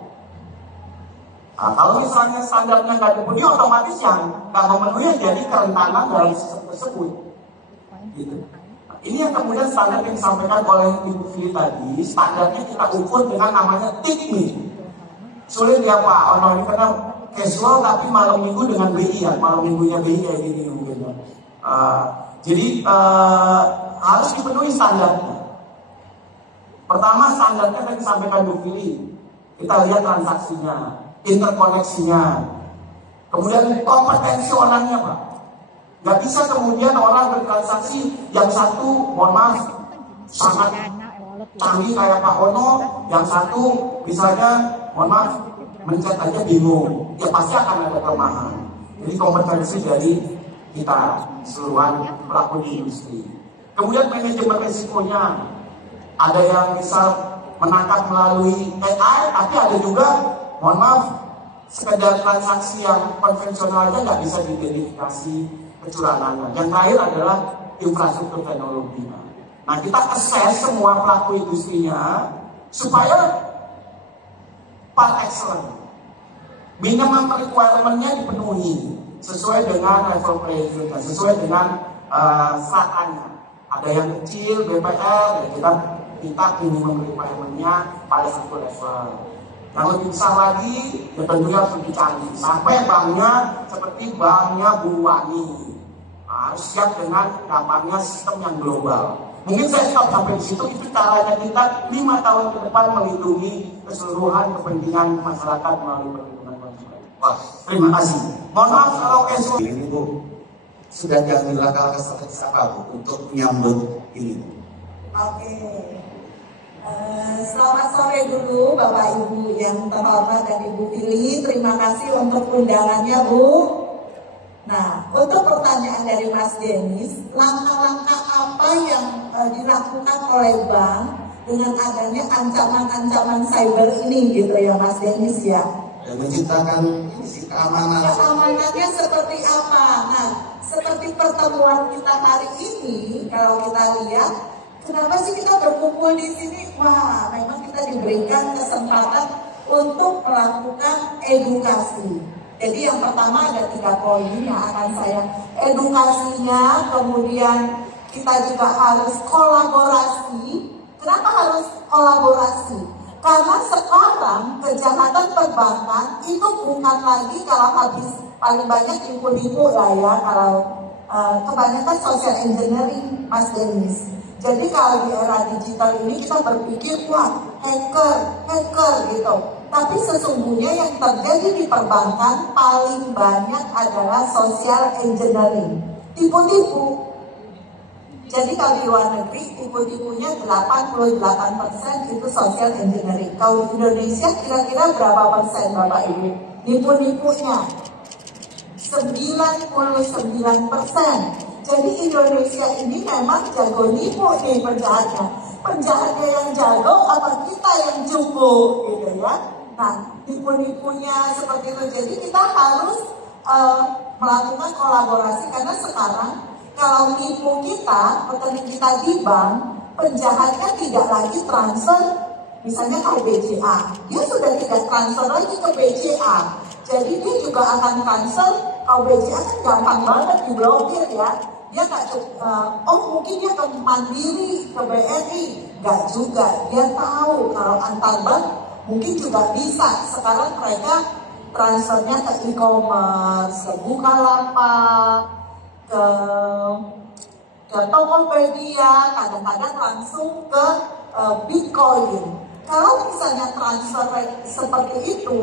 Nah, kalau misalnya standarnya nggak dipenuhi, otomatis yang nggak memenuhi jadi kerentanan dari sistem tersebut. Gitu. Nah, ini yang kemudian standar yang disampaikan oleh Ibu Fili tadi, standarnya kita ukur dengan namanya TICMI. Sulit ya Pak Ono, ini karena casual tapi malam minggu dengan BI ya, malam minggunya BI kayak gini mungkin ya. Jadi harus dipenuhi standarnya. Pertama standarnya tadi disampaikan Bu Fili. Kita lihat transaksinya, interkoneksinya. Kemudian kompetensi orangnya Pak. Gak bisa kemudian orang bertransaksi yang satu, mohon maaf, sangat canggih kayak Pak Ono, yang satu misalnya, mohon maaf, mencet aja bingung. Ya pasti akan ada kelemahan. Jadi kompetensi dari kita seluruhan pelaku di industri. Kemudian manajemen risikonya, ada yang bisa menangkap melalui AI, tapi ada juga, mohon maaf, sekedar transaksi yang konvensional aja nggak bisa diidentifikasi kecurangannya. Yang terakhir adalah infrastruktur teknologinya. Nah kita assess semua pelaku industrinya supaya par excellence, minimum requirement-nya dipenuhi sesuai dengan level playing field, sesuai dengan stratanya. Ada yang kecil, BPR, ya kita minimum requirement-nya pada satu level. Yang lebih besar lagi, ya tentunya harus lebih canggih. Sampai banknya seperti banknya Bu Wani. Harus siap dengan dampaknya sistem yang global. Mungkin saya stop sampai di situ. Itu caranya kita 5 tahun ke depan melindungi keseluruhan kepentingan masyarakat melalui perlindungan konsumen. Wah, Terima kasih. Mohon maaf kalau ini Bu, sudah diambil langkah strategis apa Bu untuk menyambut ini? Oke. Selamat sore dulu Bapak Ibu yang terhormat dan Ibu Fili. Terima kasih untuk undangannya Bu. Nah, untuk pertanyaan dari Mas Denis, langkah-langkah apa yang dilakukan oleh bank dengan adanya ancaman-ancaman cyber ini gitu ya Mas Denis ya? Dan menciptakan keamanan. Keamanannya seperti apa? Nah, seperti pertemuan kita hari ini, kalau kita lihat, kenapa sih kita berkumpul di sini? Wah, memang kita diberikan kesempatan untuk melakukan edukasi. Jadi yang pertama ada 3 poin yang akan saya edukasinya, kemudian kita juga harus kolaborasi. Kenapa harus kolaborasi? Karena sekarang kejahatan perbankan itu bukan lagi kalau habis paling banyak nipu-nipu lah ya, kalau kebanyakan social engineering, Mas Denis. Jadi kalau di era digital ini kita berpikir, wah hacker gitu. Tapi sesungguhnya yang terjadi di perbankan paling banyak adalah social engineering, tipu-tipu. Jadi kalau di luar negeri tipu-tipunya 88% itu social engineering. Kalau di Indonesia kira-kira berapa persen Bapak Ibu? Nipu-nipunya 99%. Jadi Indonesia ini memang jago nipu nih penjahatnya. Penjahatnya yang jago apa kita yang cukup gitu ya. Nah, nipu-nipunya seperti itu. Jadi kita harus melakukan kolaborasi karena sekarang kalau nipu kita, rekening kita di bank, penjahatnya tidak lagi transfer misalnya ke BCA. Dia sudah tidak transfer lagi ke BCA. Jadi dia juga akan transfer ke BCA, kan gampang banget diblokir ya. Dia nggak mungkin dia ke Mandiri, ke BRI, nggak juga. Dia tahu kalau antar bank mungkin juga bisa. Sekarang mereka transfernya ke e-commerce, ke Bukalapak, ke Tokopedia, kadang-kadang langsung ke Bitcoin. Kalau misalnya transfer seperti itu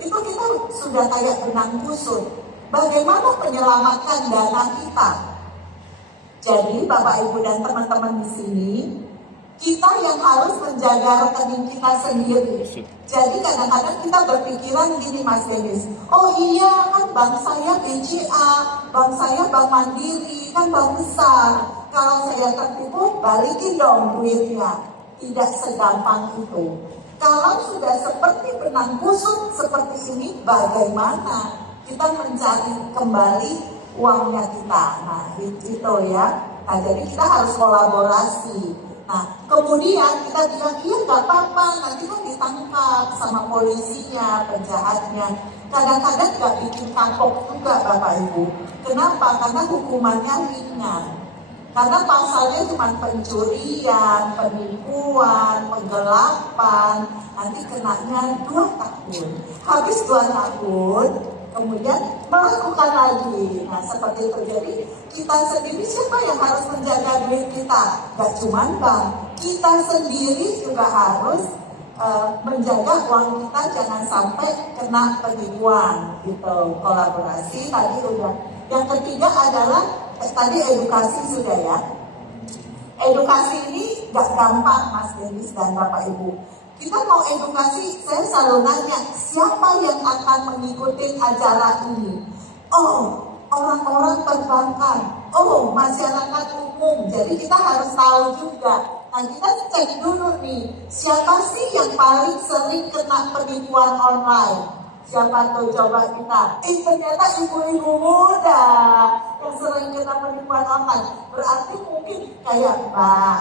kita sudah kayak benang kusut. Bagaimana menyelamatkan dana kita? Jadi Bapak Ibu dan teman-teman di sini, kita yang harus menjaga rekening kita sendiri. Jadi kadang-kadang kita berpikiran gini Mas Denis, oh iya kan bank saya BCA, bank saya Bank Mandiri, kan bank besar. Kalau saya tertipu, balikin dong duitnya. Tidak segampang itu. Kalau sudah seperti benang kusut seperti ini, bagaimana kita mencari kembali uangnya kita? Nah itu ya. Nah jadi kita harus kolaborasi. Nah, kemudian kita bilang, iya nggak apa-apa, nanti kan ditangkap sama polisinya, penjahatnya. Kadang-kadang nggak bikin kapok juga Bapak Ibu. Kenapa? Karena hukumannya ringan. Karena pasalnya cuma pencurian, penipuan, penggelapan, nanti kenanya 2 tahun. Habis 2 tahun, kemudian melakukan lagi. Nah seperti itu. Jadi kita sendiri siapa yang harus menjaga duit kita? Gak cuma bank, kita sendiri juga harus menjaga uang kita jangan sampai kena penipuan gitu. Kolaborasi tadi udah. Yang ketiga adalah tadi edukasi sudah ya. Edukasi ini gak gampang Mas Denis dan Bapak Ibu. Kita mau edukasi, saya selalu nanya, siapa yang akan mengikuti acara ini? Oh, orang-orang perbankan. Oh, masyarakat umum. Jadi kita harus tahu juga. Nah, kita cek dulu nih, siapa sih yang paling sering kena penipuan online? Siapa tuh coba kita? Ternyata ibu-ibu muda yang sering kena penipuan online. Berarti mungkin kayak Mbak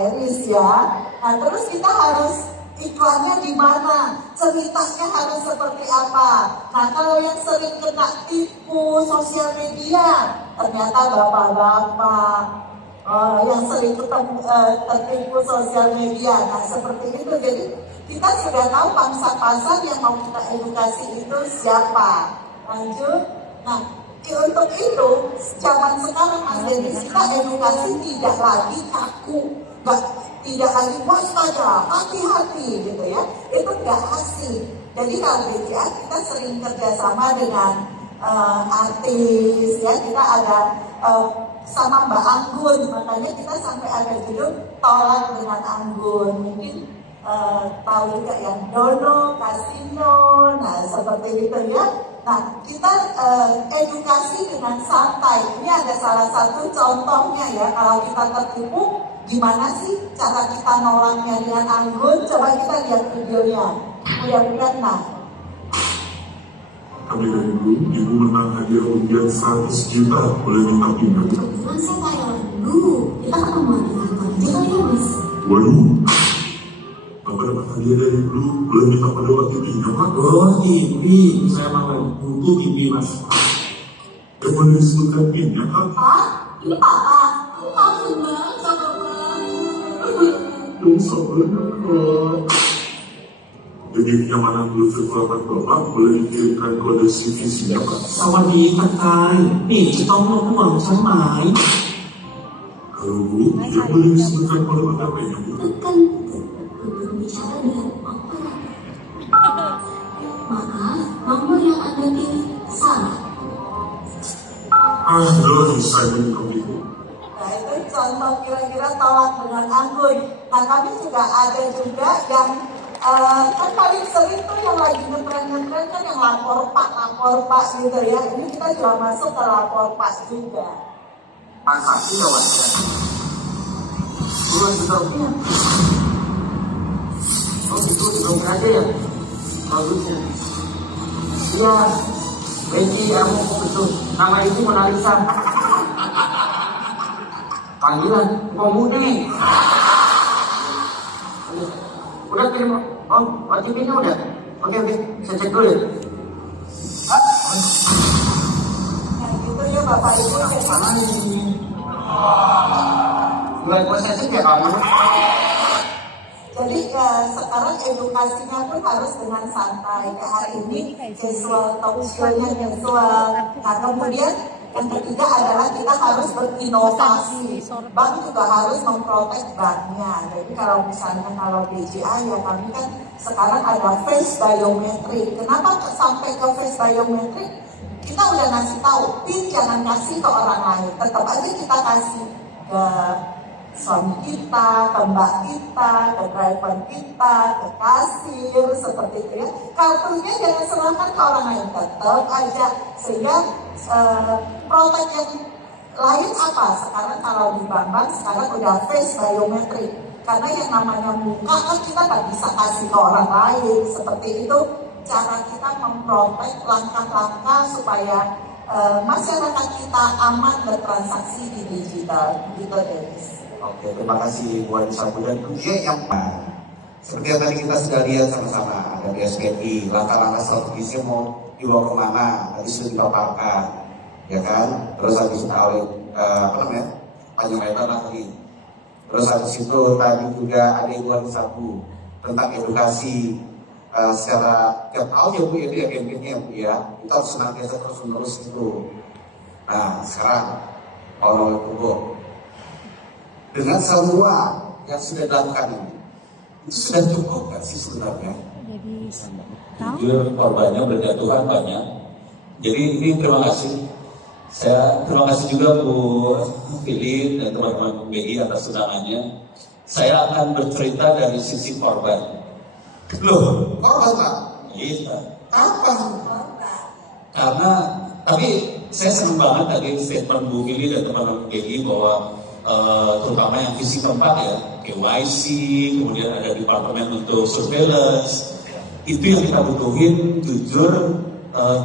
Iris ya. Nah, terus kita harus iklannya di mana, ceritanya harus seperti apa. Nah kalau yang sering kena tipu sosial media, ternyata bapak-bapak yang sering tertipu sosial media. Nah seperti itu. Jadi kita sudah tahu pangsa pasar yang mau kita edukasi itu siapa. Lanjut. Nah untuk itu zaman sekarang Mas Denis, kita edukasi tidak lagi kaku, tidak lagi waspada, hati-hati gitu ya. Itu nggak asik. Jadi kalau BCA kita sering kerjasama dengan artis ya. Kita ada sama Mbak Anggun, makanya kita sampai ada judul Tolak dengan Anggun. Mungkin tahu juga yang Dono, Kasino, nah seperti itu ya. Nah kita edukasi dengan santai. Ini ada salah satu contohnya ya. Kalau kita tertipu, gimana sih cara kita nolaknya dengan Anggun? Coba kita lihat videonya. Mudah-mudahan nah. Kami dari Ibu menang hadiah undian 100 juta. Boleh minta pindah? Kebetulan saya karyawan dulu. Kita ketemu di kantor aja kali ya Mas. Waduh, Bapak dapat Hadiah dari dulu boleh minta pada waktu TV-nya Pak. Oh, TV. Saya mau butuh TV Mas. Yang boleh disebutkan PIN-nya Pak. Pak, ini Papa. Maafin banget sama Mama. Dong sabarnya Pak. Jadi kenyamanan dulu virtual Bapak boleh dikirimkan kode CVC-nya Pak. สวัสดีทักทายนี่จะต้องมาห่วงฉันไหม Kalau Bu, yang boleh disebutkan kode OTP-nya Bu. Kan belum bicara dengan nomor. Maaf, nomor yang Anda pilih salah. Saya belum itu. Nah itu contoh kira-kira tolak dengan anggun. Nah kami juga ada juga yang kan paling sering tuh yang lagi ngetren kan yang lapor pak gitu ya. Ini kita juga masuk ke lapor pak juga. transaksi ya Mas. 2 juta rupiah. Oh itu dibangun aja ya bagusnya. Iya, Benji kamu betul. Nama itu Monalisa. Panggilan Komudi. Udah kirim, OTP-nya udah. Oke, saya cek dulu ya. Nah gitu ya Bapak Ibu. Mulai prosesnya kayak kamu. Jadi sekarang edukasinya pun harus dengan santai. Kayak hari ini casual, talk show-nya casual. Nah kemudian yang ketiga adalah kita harus berinovasi. Bank juga harus memprotek banknya. Jadi kalau misalnya kalau BCA ya kami kan sekarang ada face biometrik. Kenapa sampai ke face biometrik? Kita udah ngasih tahu, PIN jangan kasih ke orang lain. Tetap aja kita kasih ke suami kita, ke mbak kita, ke driver kita, ke kasir, seperti itu ya. Kartunya jangan serahkan ke orang lain, tetap aja. Sehingga protek yang lain apa? Sekarang kalau di bank sekarang udah face biometrik. Karena yang namanya muka kan kita nggak bisa kasih ke orang lain. Seperti itu cara kita memprotek langkah-langkah supaya masyarakat kita aman bertransaksi di digital. Gitu Dennis. Oke, terima kasih Bu Anissa. Dan kemudian yang seperti yang tadi kita sudah lihat sama-sama, ada BSPI, langkah-langkah strategisnya mau dibawa kemana, tadi sudah dipaparkan, ya kan? Terus habis itu panjang lebar lagi. Terus habis itu tadi juga ada Ibu Anissa Bu tentang edukasi secara tiap tahun ya Bu, itu ya campaign-nya ya Bu ya. Kita harus senantiasa terus-menerus itu. Nah, sekarang Bu, dengan semua yang sudah dilakukan ini, itu sudah cukup nggak sih sebenarnya? Jujur korbannya berjatuhan banyak. Jadi ini terima kasih. Saya terima kasih juga Bu Philip dan teman-teman BI atas undangannya. Saya akan bercerita dari sisi korban. Loh, Korban Pak? iya. Apa? Karena tapi saya senang banget tadi statement Bu Philip dan teman-teman BI bahwa terutama yang visi keempat ya, KYC, kemudian ada departemen untuk surveillance. Itu yang kita butuhin. Jujur,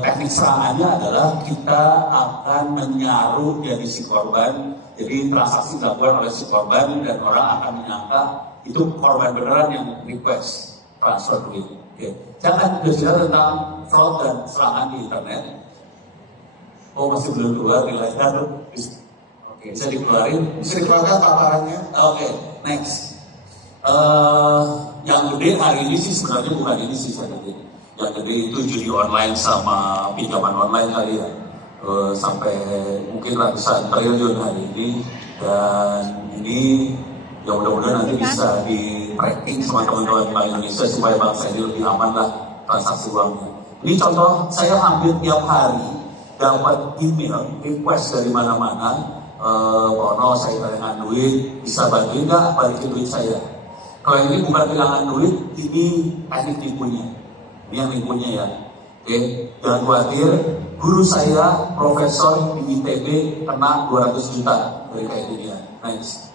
teknik serangannya adalah kita akan menyaruh dari si korban. Jadi transaksi dilakukan oleh si korban dan orang akan menyangka itu korban beneran yang request transfer duit. Oke. Jangan berbicara tentang fraud dan serangan di internet. Oh masih belum keluar nilainya. Oke, bisa dikeluarin. Bisa dikeluarkan paparannya? Oke, next. Yang gede hari ini sih sebenarnya bukan ini sih saya gede. Yang gede itu judi online sama pinjaman online kali ya. Sampai mungkin ratusan triliun hari ini. Dan ini ya mudah-mudahan nanti bisa di tracking sama teman-teman Bank Indonesia supaya bangsa ini lebih aman lah transaksi uangnya. Ini contoh, saya hampir tiap hari dapat email request dari mana-mana. Pono saya kehilangan duit, bisa bantuin nggak balikin duit saya? Kalau ini bukan kehilangan duit, ini teknik tipunya. Ini yang tipunya ya. Oke, jangan khawatir. Guru saya, profesor di ITB, kena 200 juta dari kayak gini ya. Nice.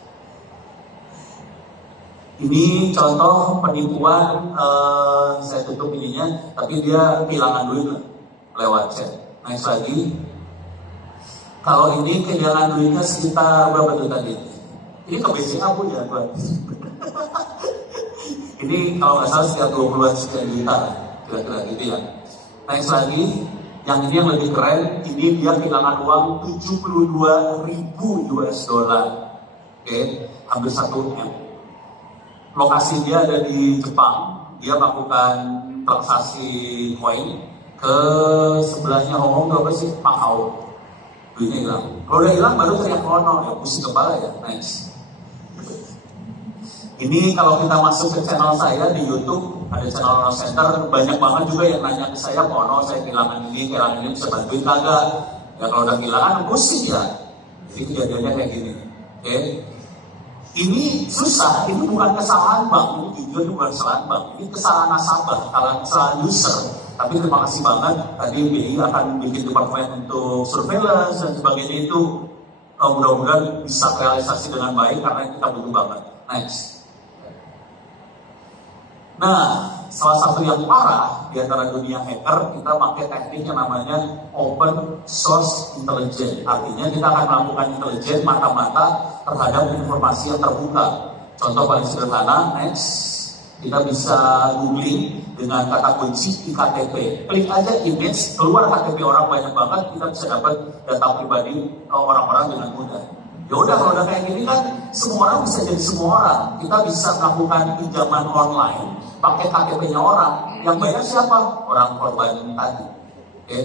Ini contoh penipuan, saya tutup ininya, tapi dia kehilangan duit lewat chat. Nice lagi. Kalau ini kehilangan duitnya sekitar berapa tuh tadi? Ini ke BCA pun ya Tuan. Ini kalau nggak salah sekitar 20-an sekian juta, kira-kira gitu ya. Next lagi, yang ini yang lebih keren, ini dia kehilangan uang 72.000 US dollar. Oke, hampir 1 M. Lokasi dia ada di Jepang. Dia melakukan transaksi koin ke sebelahnya Hong Kong, apa sih? Macau. Duitnya hilang. Kalau udah hilang baru teriak kono, ya pusing kepala ya. Nice. Ini kalau kita masuk ke channel saya di YouTube, ada channel Ono Center, banyak banget juga yang nanya ke saya, Ono saya kehilangan ini bisa bantuin kagak? Ya kalau udah kehilangan pusing ya. Jadi kejadiannya kayak gini. Oke. Ini susah, ini bukan kesalahan bank, ini jujur bukan kesalahan bank, ini kesalahan nasabah, kesalahan user. Tapi terima kasih banget, tadi BI akan bikin departemen untuk surveillance dan sebagainya itu mudah-mudahan bisa realisasi dengan baik karena kita butuh banget. Next. Nah, salah satu yang parah di antara dunia hacker, kita pakai teknik yang namanya open source intelligence. Artinya kita akan melakukan intelijen mata-mata terhadap informasi yang terbuka. Contoh paling sederhana, next, kita bisa googling dengan kata kunci iktp. Klik aja image, keluar KTP orang banyak banget, kita bisa dapat data pribadi orang-orang dengan mudah. Ya udah, kalau udah kayak gini kan semua orang bisa jadi semua orang. Kita bisa melakukan pinjaman online pakai KTP-nya orang. Yang bayar siapa? Orang korban tadi. Oke.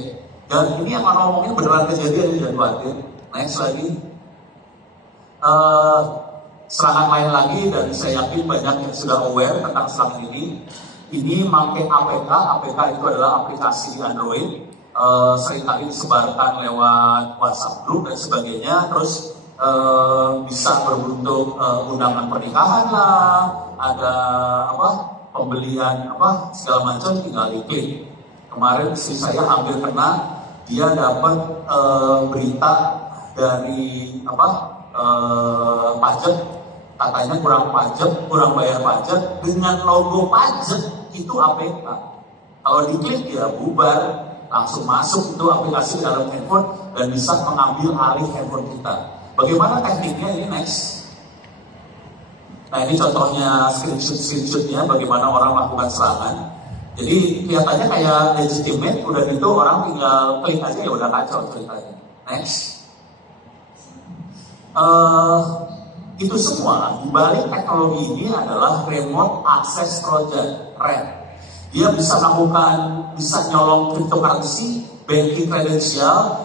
Dan ini yang orang ngomongin beneran kejadian, jangan khawatir. Next lagi. Serangan lain lagi, dan saya yakin banyak yang sudah aware tentang serangan ini. Ini pakai APK. APK itu adalah aplikasi di Android. Seringkali disebarkan lewat WhatsApp group dan sebagainya. Terus bisa berbentuk undangan pernikahan lah, ada pembelian segala macam, tinggal diklik. Kemarin istri saya hampir kena, dia dapat berita dari pajak, katanya kurang bayar pajak dengan logo pajak, itu APK. Kalau diklik ya bubar, langsung masuk itu aplikasi dalam handphone dan bisa mengambil alih handphone kita. Bagaimana tekniknya ini next? Nah ini contohnya screenshot-nya bagaimana orang melakukan serangan. Jadi kelihatannya kayak legitimate, udah gitu orang tinggal klik aja ya udah kacau ceritanya. Next. Itu semua dibalik teknologi ini adalah remote access trojan, RAT. Dia bisa nyolong cryptocurrency, banking credential,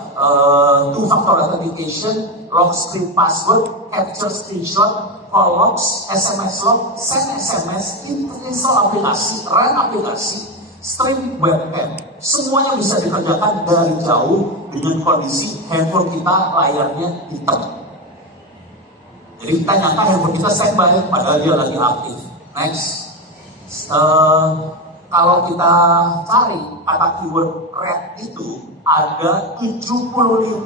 two-factor authentication, lock screen password, capture screenshot, call logs, SMS log, send SMS, install aplikasi, run aplikasi, stream webcam. Semuanya bisa dikerjakan dari jauh dengan kondisi handphone kita layarnya hitam. Jadi kita nyangka handphone kita standby, padahal dia lagi aktif. Next. Kalau kita cari kata keyword RAT itu, ada 75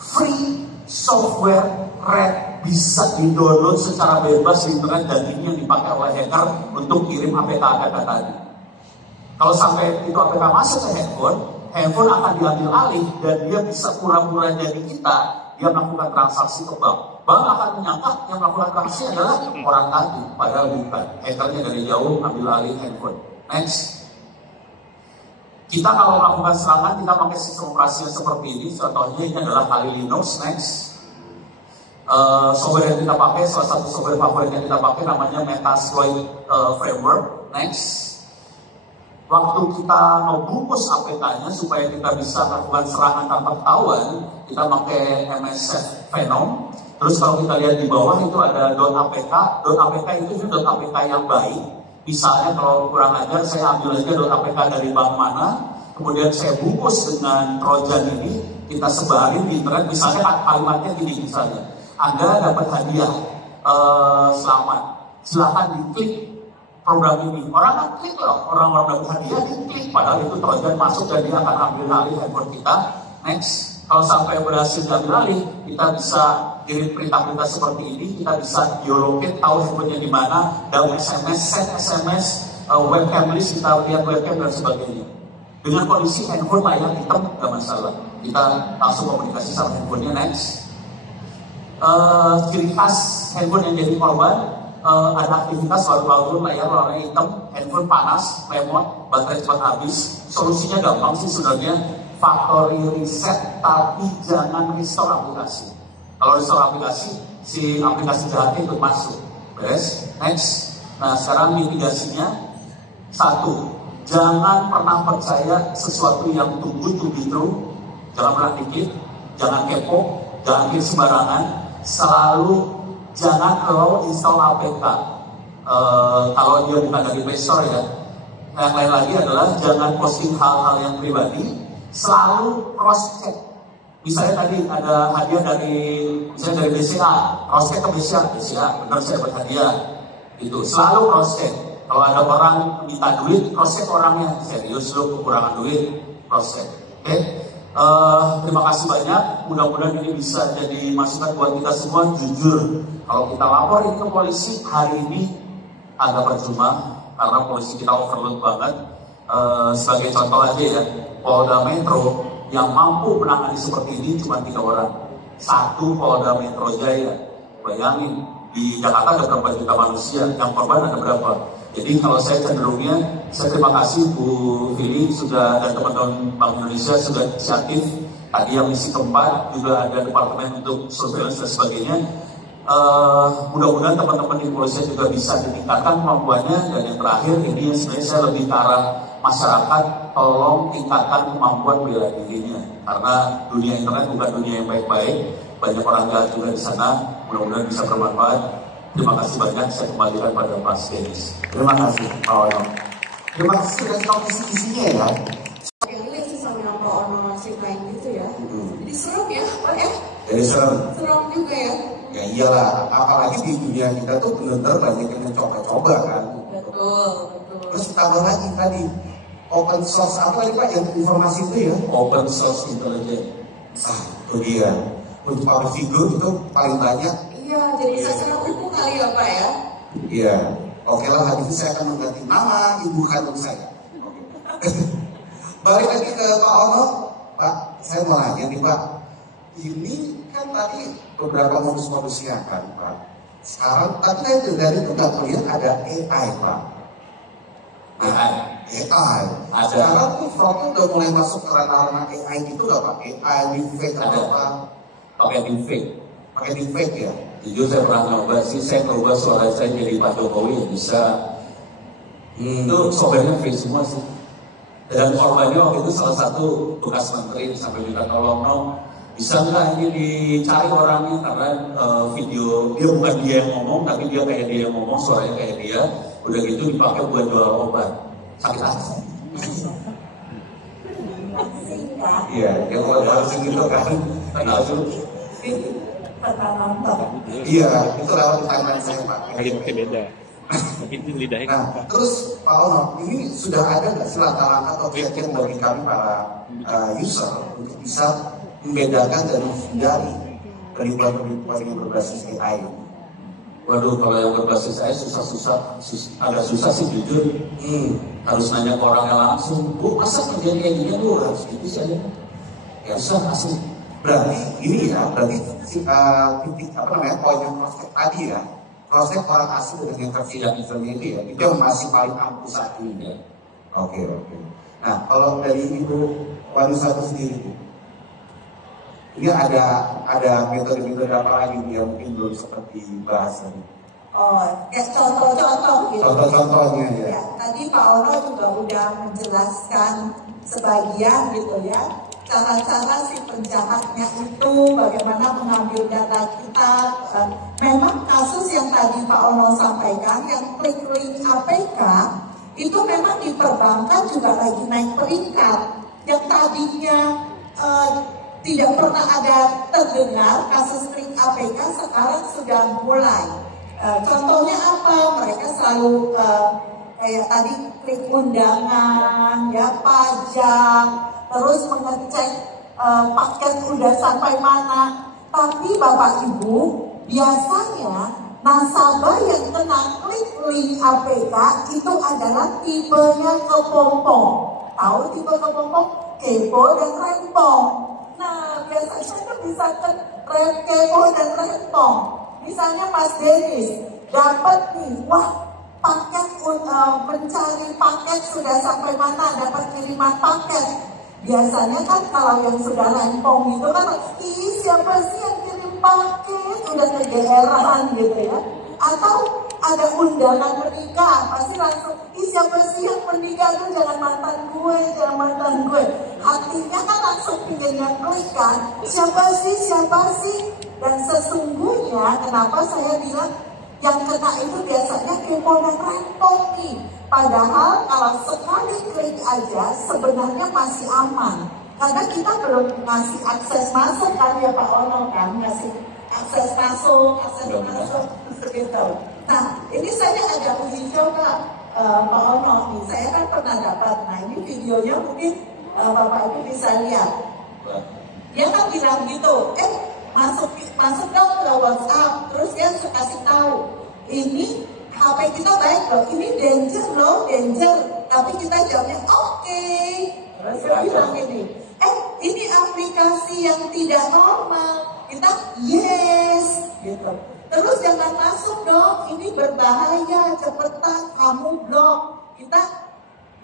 free software RAT bisa di-download secara bebas di internet, dan ini yang dipakai oleh hacker untuk kirim APK tadi. Kalau sampai itu APK masuk ke handphone akan diambil alih dan dia bisa pura-pura jadi kita, dia melakukan transaksi ke bank. Bank akan menyangka yang melakukan transaksi adalah orang tadi, padahal bukan. Hackernya dari jauh ambil alih handphone. Next. Kita kalau melakukan serangan, kita pakai sistem operasi yang seperti ini. Contohnya ini adalah Kali Linux. Next. Software yang kita pakai, salah satu software favorit yang kita pakai namanya Metasploit Framework. Next. Waktu kita mau bungkus APK-nya supaya kita bisa melakukan serangan tanpa ketahuan, kita pakai MSF Venom. Terus kalau kita lihat di bawah itu ada .apk. .apk itu .apk yang baik. Misalnya kalau kurang ajar, saya ambil aja .apk dari bank mana, kemudian saya bungkus dengan trojan ini, kita sebarin di internet. Misalnya kalimatnya gini misalnya, Anda dapat hadiah, selamat, silahkan diklik program ini. Orang kan klik loh, orang-orang dapat hadiah diklik, padahal itu trojan masuk dan dia akan ambil alih handphone kita. Next. Kalau sampai berhasil diambil alih, kita bisa kirim perintah-perintah seperti ini, kita bisa geolocate, tahu handphonenya di mana, down SMS, send SMS, webcam list, kita lihat webcam dan sebagainya. Dengan kondisi handphone layar hitam, nggak masalah. Kita langsung komunikasi sama handphonenya. Next. Ciri khas handphone yang jadi korban, ada aktivitas lalu layar warna hitam, handphone panas, lemot, baterai cepat habis. Solusinya gampang sih sebenarnya, factory reset, tapi jangan restore aplikasi. Kalau restore aplikasi, si aplikasi jahatnya ikut masuk. Beres? Next. Nah sekarang mitigasinya, 1, jangan pernah percaya sesuatu yang too good to be true. Jangan pernah dikit, jangan kepo, jangan klik sembarangan. Selalu jangan allow install APK kalau dia bukan dari Play Store ya. Yang lain lagi adalah jangan posting hal-hal yang pribadi. Selalu cross check. Misalnya tadi ada hadiah dari misalnya dari BCA, cross check ke BCA, benar saya dapat hadiah. Itu selalu cross check. Kalau ada orang minta duit, cross check orangnya, serius lo kekurangan duit, cross check. Oke? Terima kasih banyak. Mudah-mudahan ini bisa jadi masukan buat kita semua. Jujur, kalau kita laporin ke polisi hari ini agak percuma karena polisi kita overload banget. Sebagai contoh aja ya, Polda Metro yang mampu menangani seperti ini cuma 3 orang. 1 Polda Metro Jaya. Bayangin, di Jakarta ada berapa juta manusia, yang korban ada berapa? Jadi kalau saya cenderungnya, saya terima kasih Bu Fili sudah dan teman-teman Bank Indonesia sudah inisiatif. Tadi yang misi keempat juga ada departemen untuk surveillance dan sebagainya. Mudah-mudahan teman-teman di polisi juga bisa ditingkatkan kemampuannya. Dan yang terakhir ini sebenarnya saya lebih ke arah masyarakat, tolong tingkatkan kemampuan bela dirinya. Karena dunia internet bukan dunia yang baik-baik, banyak orang jahat juga di sana. Mudah-mudahan bisa bermanfaat. Terima kasih banyak, saya kembalikan pada Mas Denis. Terima kasih Pak Ono. Terima kasih sudah tahu kisi-kisinya ya. Yang ini sama yang Pak Ono ceritain gitu ya. Jadi serem ya Pak ya? Jadi serem. Serem juga ya. Ya iyalah, apalagi di dunia kita tuh benar-benar banyak yang mencoba-coba kan. Betul. Terus tambah lagi tadi, open source apa tadi Pak yang informasi itu ya? Open source intelligence. Itu dia. Untuk public figure itu paling banyak. Iya, jadi secara hukum kali ya Pak ya. Iya. Oke lah, hari ini saya akan mengganti nama ibu kandung saya. Oke. Balik lagi ke Pak Ono. Pak, saya mau nanya nih Pak. Ini kan tadi beberapa modus-modusnya kan Pak. Sekarang tadi dari itu nggak terlihat ada AI Pak. AI. Sekarang tuh fraudnya udah mulai masuk ke ranah-ranah AI gitu nggak Pak? AI, deepfake atau apa? Pakai deepfake. Pakai deepfake ya? Jujur saya pernah nyoba sih, saya coba suara saya jadi Pak Jokowi bisa. Itu softwarenya fake semua sih. Dan korbannya waktu itu salah satu bekas menteri sampai minta tolong, bisa nggak ini dicari orangnya karena video dia bukan dia yang ngomong tapi dia kayak dia yang ngomong, suaranya kayak dia, udah gitu dipakai buat jual obat sakit hati. Iya, yang harus gitu kan. Iya, itu lewat timeline saya Pak. Pakai beda. Mungkin lidahnya. Nah, terus Pak Ono, ini sudah ada nggak sih langkah-langkah atau kiat-kiat bagi kami para user untuk bisa membedakan dan menghindari penipuan-penipuan yang berbasis AI? Waduh, kalau yang berbasis AI agak susah sih jujur. Harus nanya ke orangnya langsung. Bu, masa kerjaan kayak gini Bu harus gitu sih aja. Ya susah asli. Berarti ini ya, berarti titik apa namanya poin yang cross-check tadi ya, cross-check orang asli dengan yang tersidak misalnya itu ya, itu yang masih paling ampuh saat ini ya. Oke. Nah, kalau dari Ibu Wanita sendiri, ini ada metode-metode apa lagi yang mungkin belum seperti bahas tadi? Oh, kayak contoh-contoh gitu. Contoh-contohnya ya. Ya. Tadi Pak Ono juga udah menjelaskan sebagian gitu ya. Cara-cara si penjahatnya itu bagaimana mengambil data kita. Memang kasus yang tadi Pak Ono sampaikan, yang klik-klik APK, itu memang di perbankan juga lagi naik peringkat. Yang tadinya tidak pernah ada terdengar kasus klik APK, sekarang sudah mulai. Contohnya apa? Mereka selalu kayak tadi klik undangan, ya pajak, terus mengecek paket udah sampai mana. Tapi Bapak Ibu, biasanya nasabah yang kena klik link APK itu adalah tipenya kepompong. Tahu tipe kepompong? Kepo dan rempong. Nah, biasanya itu bisa Kepo dan rempong. Misalnya Mas Denis dapat nih, wah paket mencari paket sudah sampai mana, dapat kiriman paket. Biasanya kan kalau yang sudah rempong itu kan, siapa sih yang kirim paket, udah kegeeran gitu ya. Atau ada undangan menikah, pasti langsung, siapa sih yang menikah tuh, jangan mantan gue, jangan mantan gue. Hatinya kan langsung pinggirnya klik kan, siapa sih. Dan sesungguhnya kenapa saya bilang yang kena itu biasanya kepo dan rempong nih. Padahal kalau sekali klik aja sebenarnya masih aman. Karena kita belum ngasih akses masuk kan ya Pak Ono kan, ngasih akses masuk gitu. Nah ini saya ada uji coba Pak Ono nih, saya kan pernah dapat. Nah ini videonya mungkin Bapak Ibu bisa lihat. Dia kan bilang gitu, masuk dong ke WhatsApp, terus dia kasih tahu, ini HP kita baik loh, ini danger loh, danger. Tapi kita jawabnya oke. Terus dia bilang ini aplikasi yang tidak normal. Kita yes, gitu. Terus jangan masuk dong, ini berbahaya, cepetan kamu blok. Kita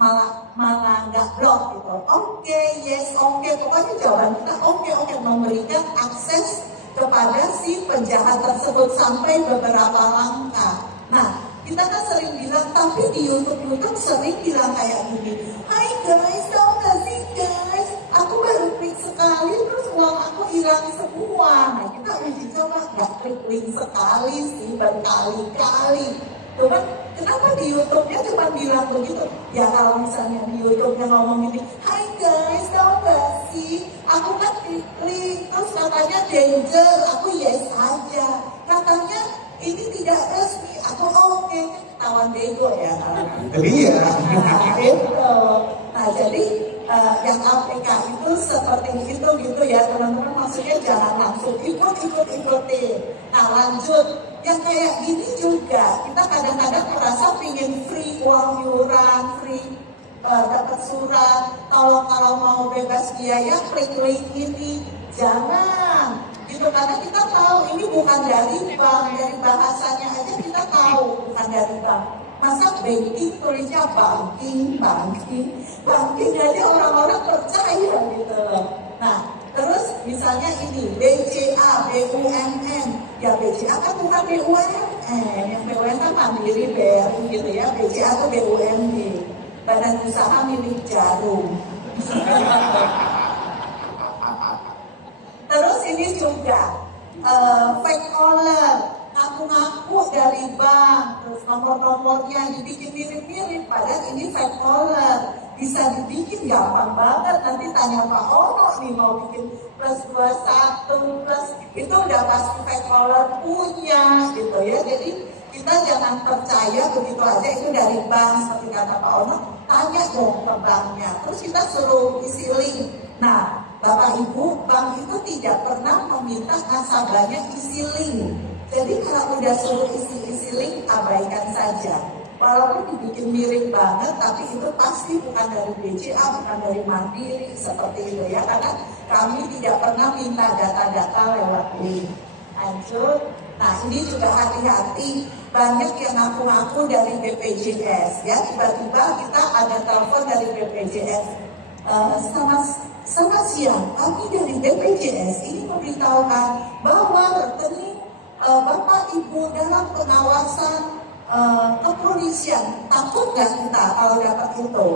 malah nggak blok gitu. Oke, yes, oke. Pokoknya jawaban kita oke, memberikan akses kepada si penjahat tersebut sampai beberapa langkah. Nah, kita kan sering bilang, tapi di YouTube sering bilang kayak gini, hai guys, tau gak sih guys, aku baru klik sekali terus uang aku hilang semua. Nah, kita uji coba nggak klik link sekali sih, berkali-kali. Cuman kenapa di YouTube-nya cuma bilang begitu? Ya kalau misalnya di YouTube-nya ngomong ini, hai guys, tau gak sih, aku kan klik, terus katanya danger, aku yes aja. Katanya ini tidak resmi, aku oke, ketahuan bego ya. Iya. Gitu. Nah jadi yang APK itu seperti itu gitu ya teman-teman, maksudnya jangan langsung ikutin. Nah lanjut, yang kayak gini juga kita kadang-kadang merasa pingin free uang yuran, free dapat surat, kalau mau bebas biaya klik link ini, jangan gitu, karena kita tahu ini bukan dari bank, dari bahasanya aja kita tahu bukan dari bank. Masa banking tulisnya banking aja orang-orang percaya gitu loh. Nah terus misalnya ini BCA, BUMN, ya BCA kan bukan BUMN, yang BUMN kan Mandiri, BRI gitu ya. BCA itu BUMD, Badan Usaha Milik Jarum. Terus ini juga fake caller, ngaku-ngaku dari bank, terus nomor-nomornya dibikin mirip-mirip, padahal ini fake caller. Bisa dibikin gampang banget, nanti tanya Pak Ono nih mau bikin +21 plus, itu udah pasti fake caller punya gitu ya. Jadi kita jangan percaya begitu aja itu dari bank, seperti kata Pak Ono, tanya dong ke banknya, terus kita suruh isi link. Nah Bapak Ibu, bank itu tidak pernah meminta nasabahnya isi link. Jadi kalau udah suruh isi link, abaikan saja. Walaupun dibikin mirip banget, tapi itu pasti bukan dari BCA, bukan dari Mandiri, seperti itu ya. Karena kami tidak pernah minta data-data lewat link. Lanjut. Nah ini juga hati-hati, banyak yang ngaku-ngaku dari BPJS ya. Tiba-tiba kita ada telepon dari BPJS. Selamat siang, kami dari BPJS ini memberitahukan bahwa rekening Bapak Ibu dalam pengawasan kepolisian. Takut nggak kita kalau dapat itu?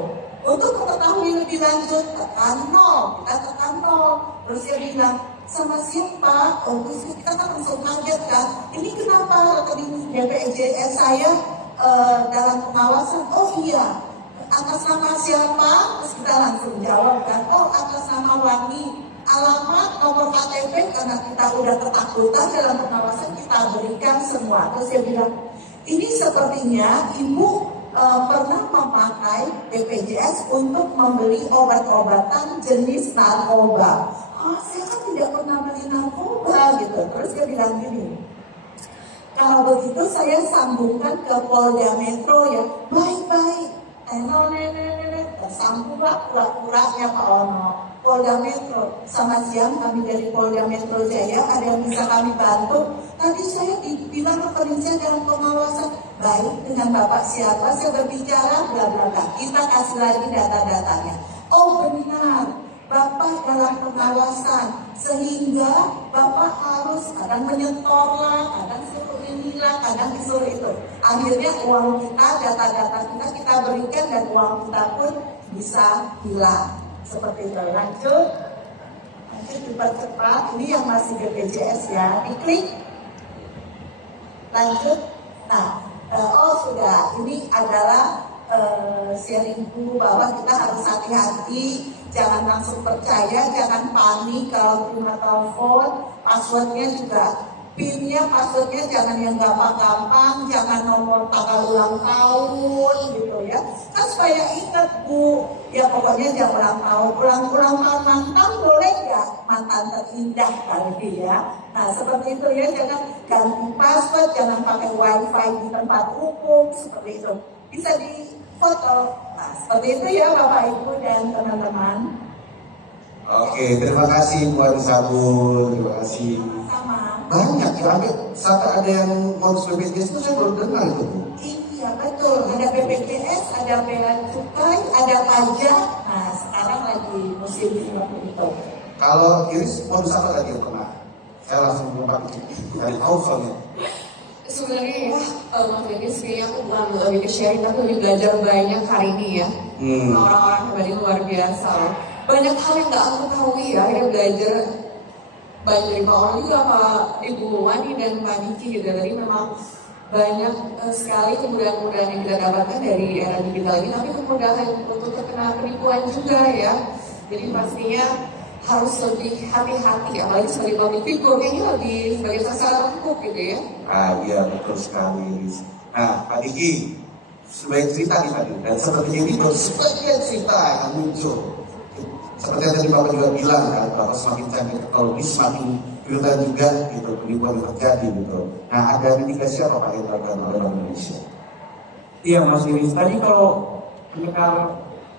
Untuk mengetahui lebih lanjut, tekan 0, kita tekan 0. Terus dia bilang, sama siapa? Oh, terus kita kan langsung kaget kan. Ini kenapa rekening BPJS saya dalam pengawasan? Oh iya, atas nama siapa? Terus kita langsung jawab kan, oh atas nama Wani. Alamat, nomor KTP, karena kita udah ketakutan dalam pengawasan, kita berikan semua. Terus dia bilang, ini sepertinya Ibu pernah memakai BPJS untuk membeli obat-obatan jenis narkoba. Oh, saya kan tidak pernah beli narkoba gitu. Terus dia bilang gini, kalau begitu saya sambungkan ke Polda Metro ya. Baik-baik. Tersambunglah pura-puranya Pak Ono. Polda Metro. Selamat siang, kami dari Polda Metro Jaya. Ada yang bisa kami bantu? Tadi saya dibilang kerja dalam pengawasan. Baik, dengan Bapak siapa? Saya berbicara, bla bla bla. Kita kasih lagi data-datanya. Oh benar, Bapak dalam pengawasan. Sehingga Bapak harus kadang menyetor lah, kadang suruh inilah, kadang disuruh itu. Akhirnya uang kita, data-data kita berikan dan uang kita pun bisa hilang. Seperti itu. Lanjut dipercepat. Ini yang masih BPJS ya, diklik. Lanjut. Nah, sudah. Ini adalah sharing dulu bahwa kita harus hati-hati, jangan langsung percaya, jangan panik kalau terima telepon. Passwordnya juga, PIN-nya, passwordnya jangan yang gampang-gampang, jangan nomor tanggal ulang tahun gitu ya. Kan supaya ingat Bu, ya pokoknya jangan ulang tahun mantan boleh nggak? Mantan terindah kali ya. Nah seperti itu ya, jangan ganti password, jangan pakai wifi di tempat umum, seperti itu. Bisa di foto. Nah seperti itu ya Bapak Ibu dan teman-teman. Oke, terima kasih Bu Anisabul, terima kasih. Sama. Banyak ya, sampai ada yang modus BPJS itu saya baru dengar itu Bu. Iya betul, ada BPJS, ada bea cukai, ada pajak. Nah sekarang lagi musim seperti itu. Kalau Iris modus apa tadi yang pernah? Saya langsung lompat dari tahu soalnya. Sebenarnya ya, Mas Denis kayaknya aku bukan lebih ke sharing, tapi lebih belajar banyak hari ini ya. Orang-orang hebat ini luar biasa loh. Banyak hal yang gak aku ketahui ya, akhirnya belajar banyak dari Pak Orang juga, Pak Ibu Wani dan Pak Niki juga. Tadi memang banyak sekali kemudahan-kemudahan yang kita dapatkan dari era digital ini, tapi kemudahan untuk terkena penipuan juga ya. Jadi pastinya harus lebih hati-hati, apalagi sebagai public figure, kayaknya lebih sebagai sasaran empuk gitu ya. Iya betul sekali. Nah Pak Diki, sebagai cerita nih tadi, dan seperti ini baru sebagian cerita yang muncul. Seperti yang tadi Bapak juga bilang kan, bahwa semakin canggih teknologi, semakin viral juga gitu, penipuan yang terjadi gitu. Nah ada mitigasi apa Pak yang dilakukan oleh Bank Indonesia? Iya Mas Iris, tadi kalau mendengar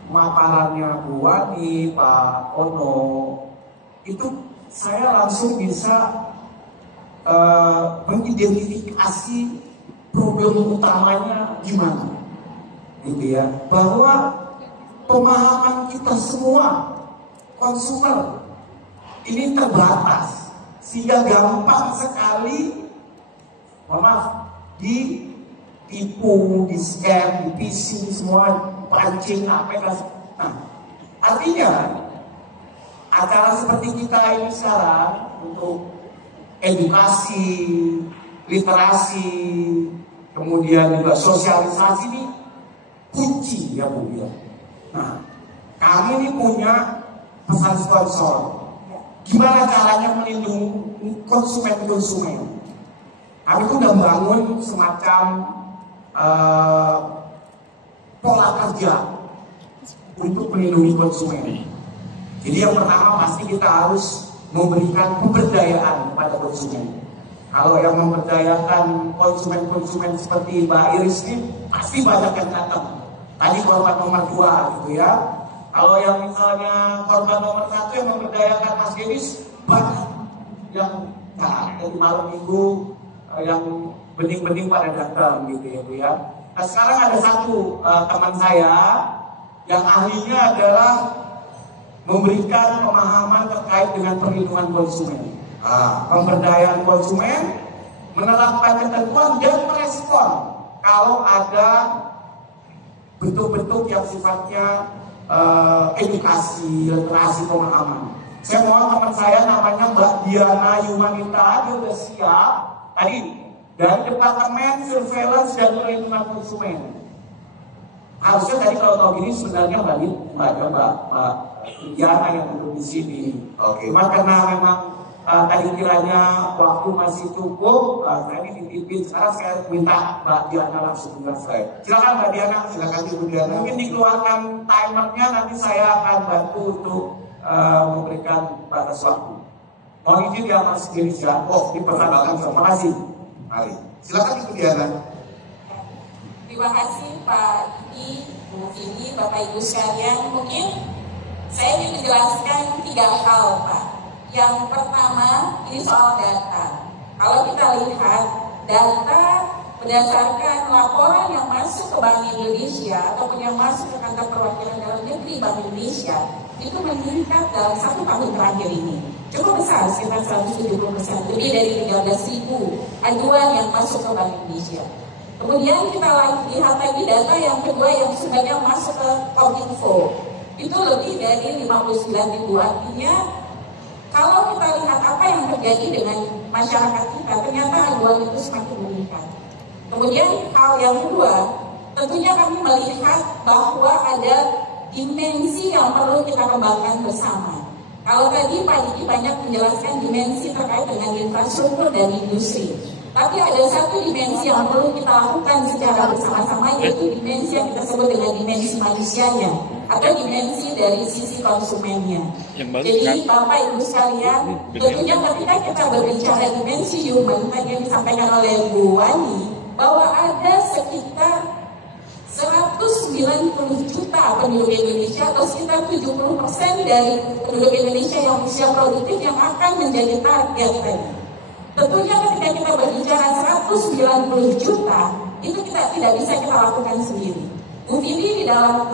pemaparannya Bu Wani, Pak Ono, itu saya langsung bisa mengidentifikasi problem utamanya gimana, gitu ya. Bahwa pemahaman kita semua konsumer ini terbatas, sehingga gampang sekali, ditipu, di scam, di phishing, semua pancing APK. Nah, artinya acara seperti kita ini sekarang untuk edukasi, literasi, kemudian juga sosialisasi ini kunci ya Bu ya. Nah, kami ini punya pesan sponsor. Gimana caranya melindungi konsumen-konsumen? Kami itu sudah membangun semacam pola kerja untuk melindungi konsumen. Jadi yang pertama pasti kita harus memberikan pemberdayaan kepada konsumen. Kalau yang memberdayakan konsumen-konsumen seperti Mbak Iris ini pasti banyak yang datang. Tadi korban nomor 2 gitu ya. Kalau yang misalnya korban nomor 1 yang memberdayakan Mas Denis, banyak yang dari malam minggu yang bening-bening pada datang gitu ya Bu ya. Nah sekarang ada satu teman saya yang ahlinya adalah memberikan pemahaman terkait dengan perlindungan konsumen, pemberdayaan konsumen, menerapkan ketentuan dan merespon kalau ada bentuk-bentuk yang sifatnya edukasi, literasi, pemahaman. Saya mohon teman saya namanya Mbak Diana Yumanita, dia sudah siap tadi dari Departemen Surveillance dan Perlindungan Konsumen. Harusnya tadi kalau tahu gini sebenarnya Mbak Diana yang duduk di sini. Oke. Cuma karena memang tadi kiranya waktu masih cukup, saya ini dititipin. Sekarang saya minta Mbak Diana langsung menjelaskan. Silakan Mbak Diana, Silakan Ibu Diana. mungkin dikeluarkan timernya, nanti saya akan bantu untuk memberikan batas waktu. Mohon izin ya Mas Denis ya. Diperhatikan. Terima kasih. Mari, silakan Ibu Diana. Terima kasih Pak Diki, Bu Vini, Bapak Ibu sekalian. Mungkin Saya ingin menjelaskan 3 hal, Pak. Yang pertama, ini soal data. Kalau kita lihat data berdasarkan laporan yang masuk ke Bank Indonesia ataupun yang masuk ke kantor perwakilan dalam negeri Bank Indonesia, itu meningkat dalam 1 tahun terakhir ini. Cukup besar, sekitar 170%, lebih dari 13.000 aduan yang masuk ke Bank Indonesia. Kemudian kita lihat lagi data yang kedua yang sebenarnya masuk ke Kominfo. Itu lebih dari 59.000, artinya kalau kita lihat apa yang terjadi dengan masyarakat kita, ternyata aduan itu semakin meningkat. Kemudian hal yang kedua, tentunya kami melihat bahwa ada dimensi yang perlu kita kembangkan bersama. Kalau tadi Pak Diki banyak menjelaskan dimensi terkait dengan infrastruktur dan industri. Tapi ada satu dimensi yang perlu kita lakukan secara bersama-sama, yaitu dimensi yang kita sebut dengan dimensi manusianya atau dimensi dari sisi konsumennya. Jadi Bapak Ibu sekalian, tentunya ketika kita berbicara dimensi human, tadi yang disampaikan oleh Bu Wani, bahwa ada sekitar 190 juta penduduk Indonesia atau sekitar 70% dari penduduk Indonesia yang usia produktif yang akan menjadi target tadi. Tentunya ketika kita berbicara 190 juta, itu kita tidak bisa kita lakukan sendiri. Bu Fili di dalam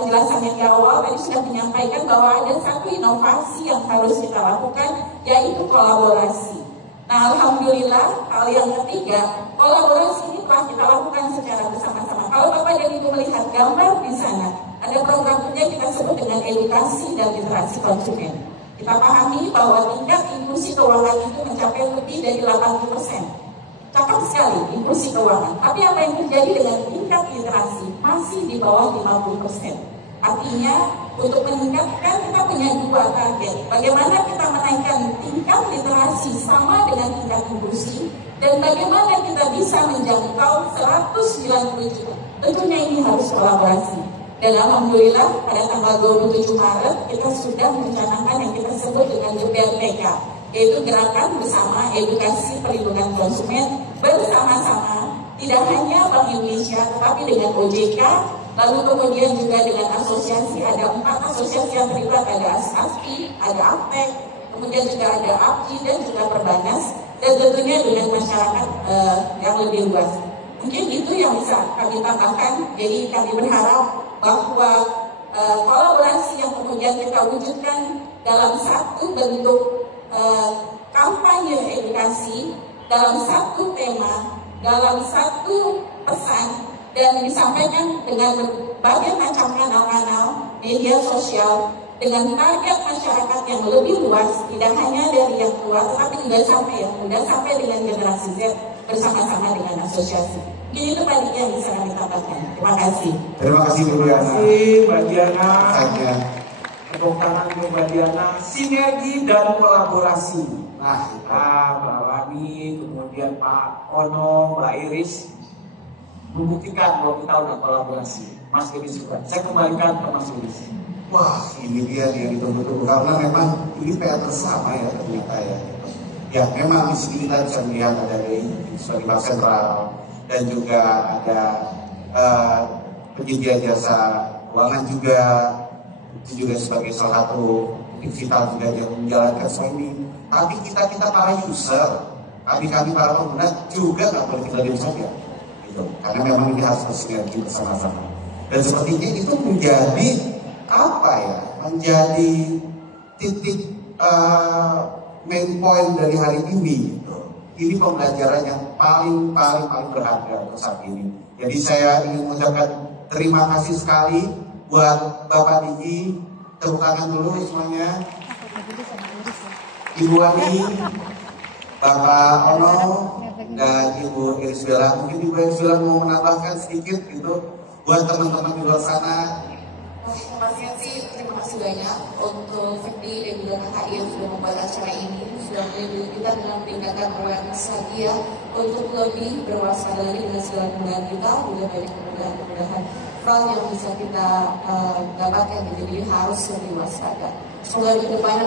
penjelasan yang di awal tadi sudah menyampaikan bahwa ada satu inovasi yang harus kita lakukan, yaitu kolaborasi. Nah, alhamdulillah, hal yang ketiga, kolaborasi ini telah kita lakukan secara bersama-sama. Kalau Bapak dan Ibu melihat gambar di sana, ada program kerja kita sebut dengan edukasi dan literasi konsumen. Kita pahami bahwa tingkat inklusi keuangan itu mencapai lebih dari 80%. Cakep sekali inklusi keuangan. Tapi apa yang terjadi dengan tingkat literasi masih di bawah 50%. Artinya untuk meningkatkan kita punya 2 target. Bagaimana kita menaikkan tingkat literasi sama dengan tingkat inklusi dan bagaimana kita bisa menjangkau 190 juta. Tentunya ini harus kolaborasi. Dan alhamdulillah pada tanggal 27 Maret kita sudah mencanangkan yang kita sebut dengan GBRPK, yaitu Gerakan Bersama Edukasi Perlindungan Konsumen bersama-sama, tidak hanya Bank Indonesia tetapi dengan OJK, lalu kemudian juga dengan asosiasi, ada 4 asosiasi yang terlibat, ada ASFI, ada APTEK, kemudian juga ada APJI dan juga Perbanas, dan tentunya dengan masyarakat yang lebih luas. Mungkin itu yang bisa kami tambahkan. Jadi kami berharap bahwa kolaborasi yang kemudian kita wujudkan dalam satu bentuk kampanye edukasi, dalam satu tema, dalam satu pesan, dan disampaikan dengan berbagai macam kanal-kanal media sosial dengan target masyarakat yang lebih luas, tidak hanya dari yang tua, tetapi juga sampai yang muda, sampai dengan generasi Z bersama-sama dengan asosiasi. Ini itu tadi yang bisa kami tambahkan. Terima kasih. Terima kasih Bu Diana. Terima kasih Mbak Diana. Saja. Tepuk tangan untuk Mbak Diana. Sinergi dan kolaborasi. Nah, Mbak Wani, kemudian Pak Ono, Mbak Iris membuktikan bahwa kita udah kolaborasi. Mas Iris juga. Saya kembalikan ke Mas Iris. wah ini dia yang ditunggu-tunggu karena memang ini PR bersama ya ternyata ya. Ya memang di sini kita bisa melihat ada dari sebagai bank sentral dan juga ada penyedia jasa keuangan juga, itu juga sebagai salah satu digital juga yang menjalankan semua ini. Tapi kita para user, kami para pengguna juga nggak boleh kita diam saja, gitu. Karena memang ini harus bersinergi bersama-sama. Dan sepertinya itu menjadi apa ya? Menjadi titik main point dari hari ini. Gitu. Ini pembelajaran yang paling berharga untuk saat ini. Jadi saya ingin mengucapkan terima kasih sekali buat Bapak Diki. Tepuk tangan dulu semuanya. Ibu Wani, Bapak Ono, dan Ibu Iris Bella. Mungkin Ibu Iris Bella mau menambahkan sedikit gitu buat teman-teman di luar sana. Terima kasih banyak untuk Fikri dan juga KKI yang sudah membuat acara ini, sudah melindungi kita dengan meningkatkan awareness lagi ya, untuk lebih berwaspada lagi dengan segala kemudahan kita, juga banyak kemudahan hal yang bisa kita dapatkan, jadi harus lebih waspada. Semoga ke depan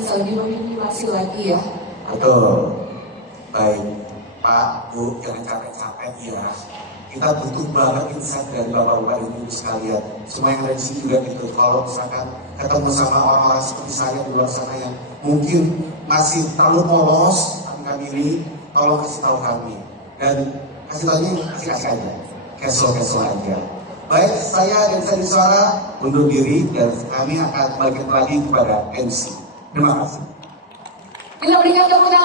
bisa lebih meminimasi lagi ya. Betul. Baik. Pak, Bu, jangan capek-capek ya. Kita butuh banget insight dari Bapak-Bapak Ibu sekalian. Semua yang ada di sini juga gitu. Kalau misalkan ketemu sama orang-orang seperti saya di luar sana yang mungkin masih terlalu polos, kami ini tolong kasih tahu kami. Dan kasih tahunya kasih aja. Casual aja. Baik, saya dan saya Suara undur diri dan kami akan balik lagi kepada MC. Terima kasih. Bila berikan tepuk tangan.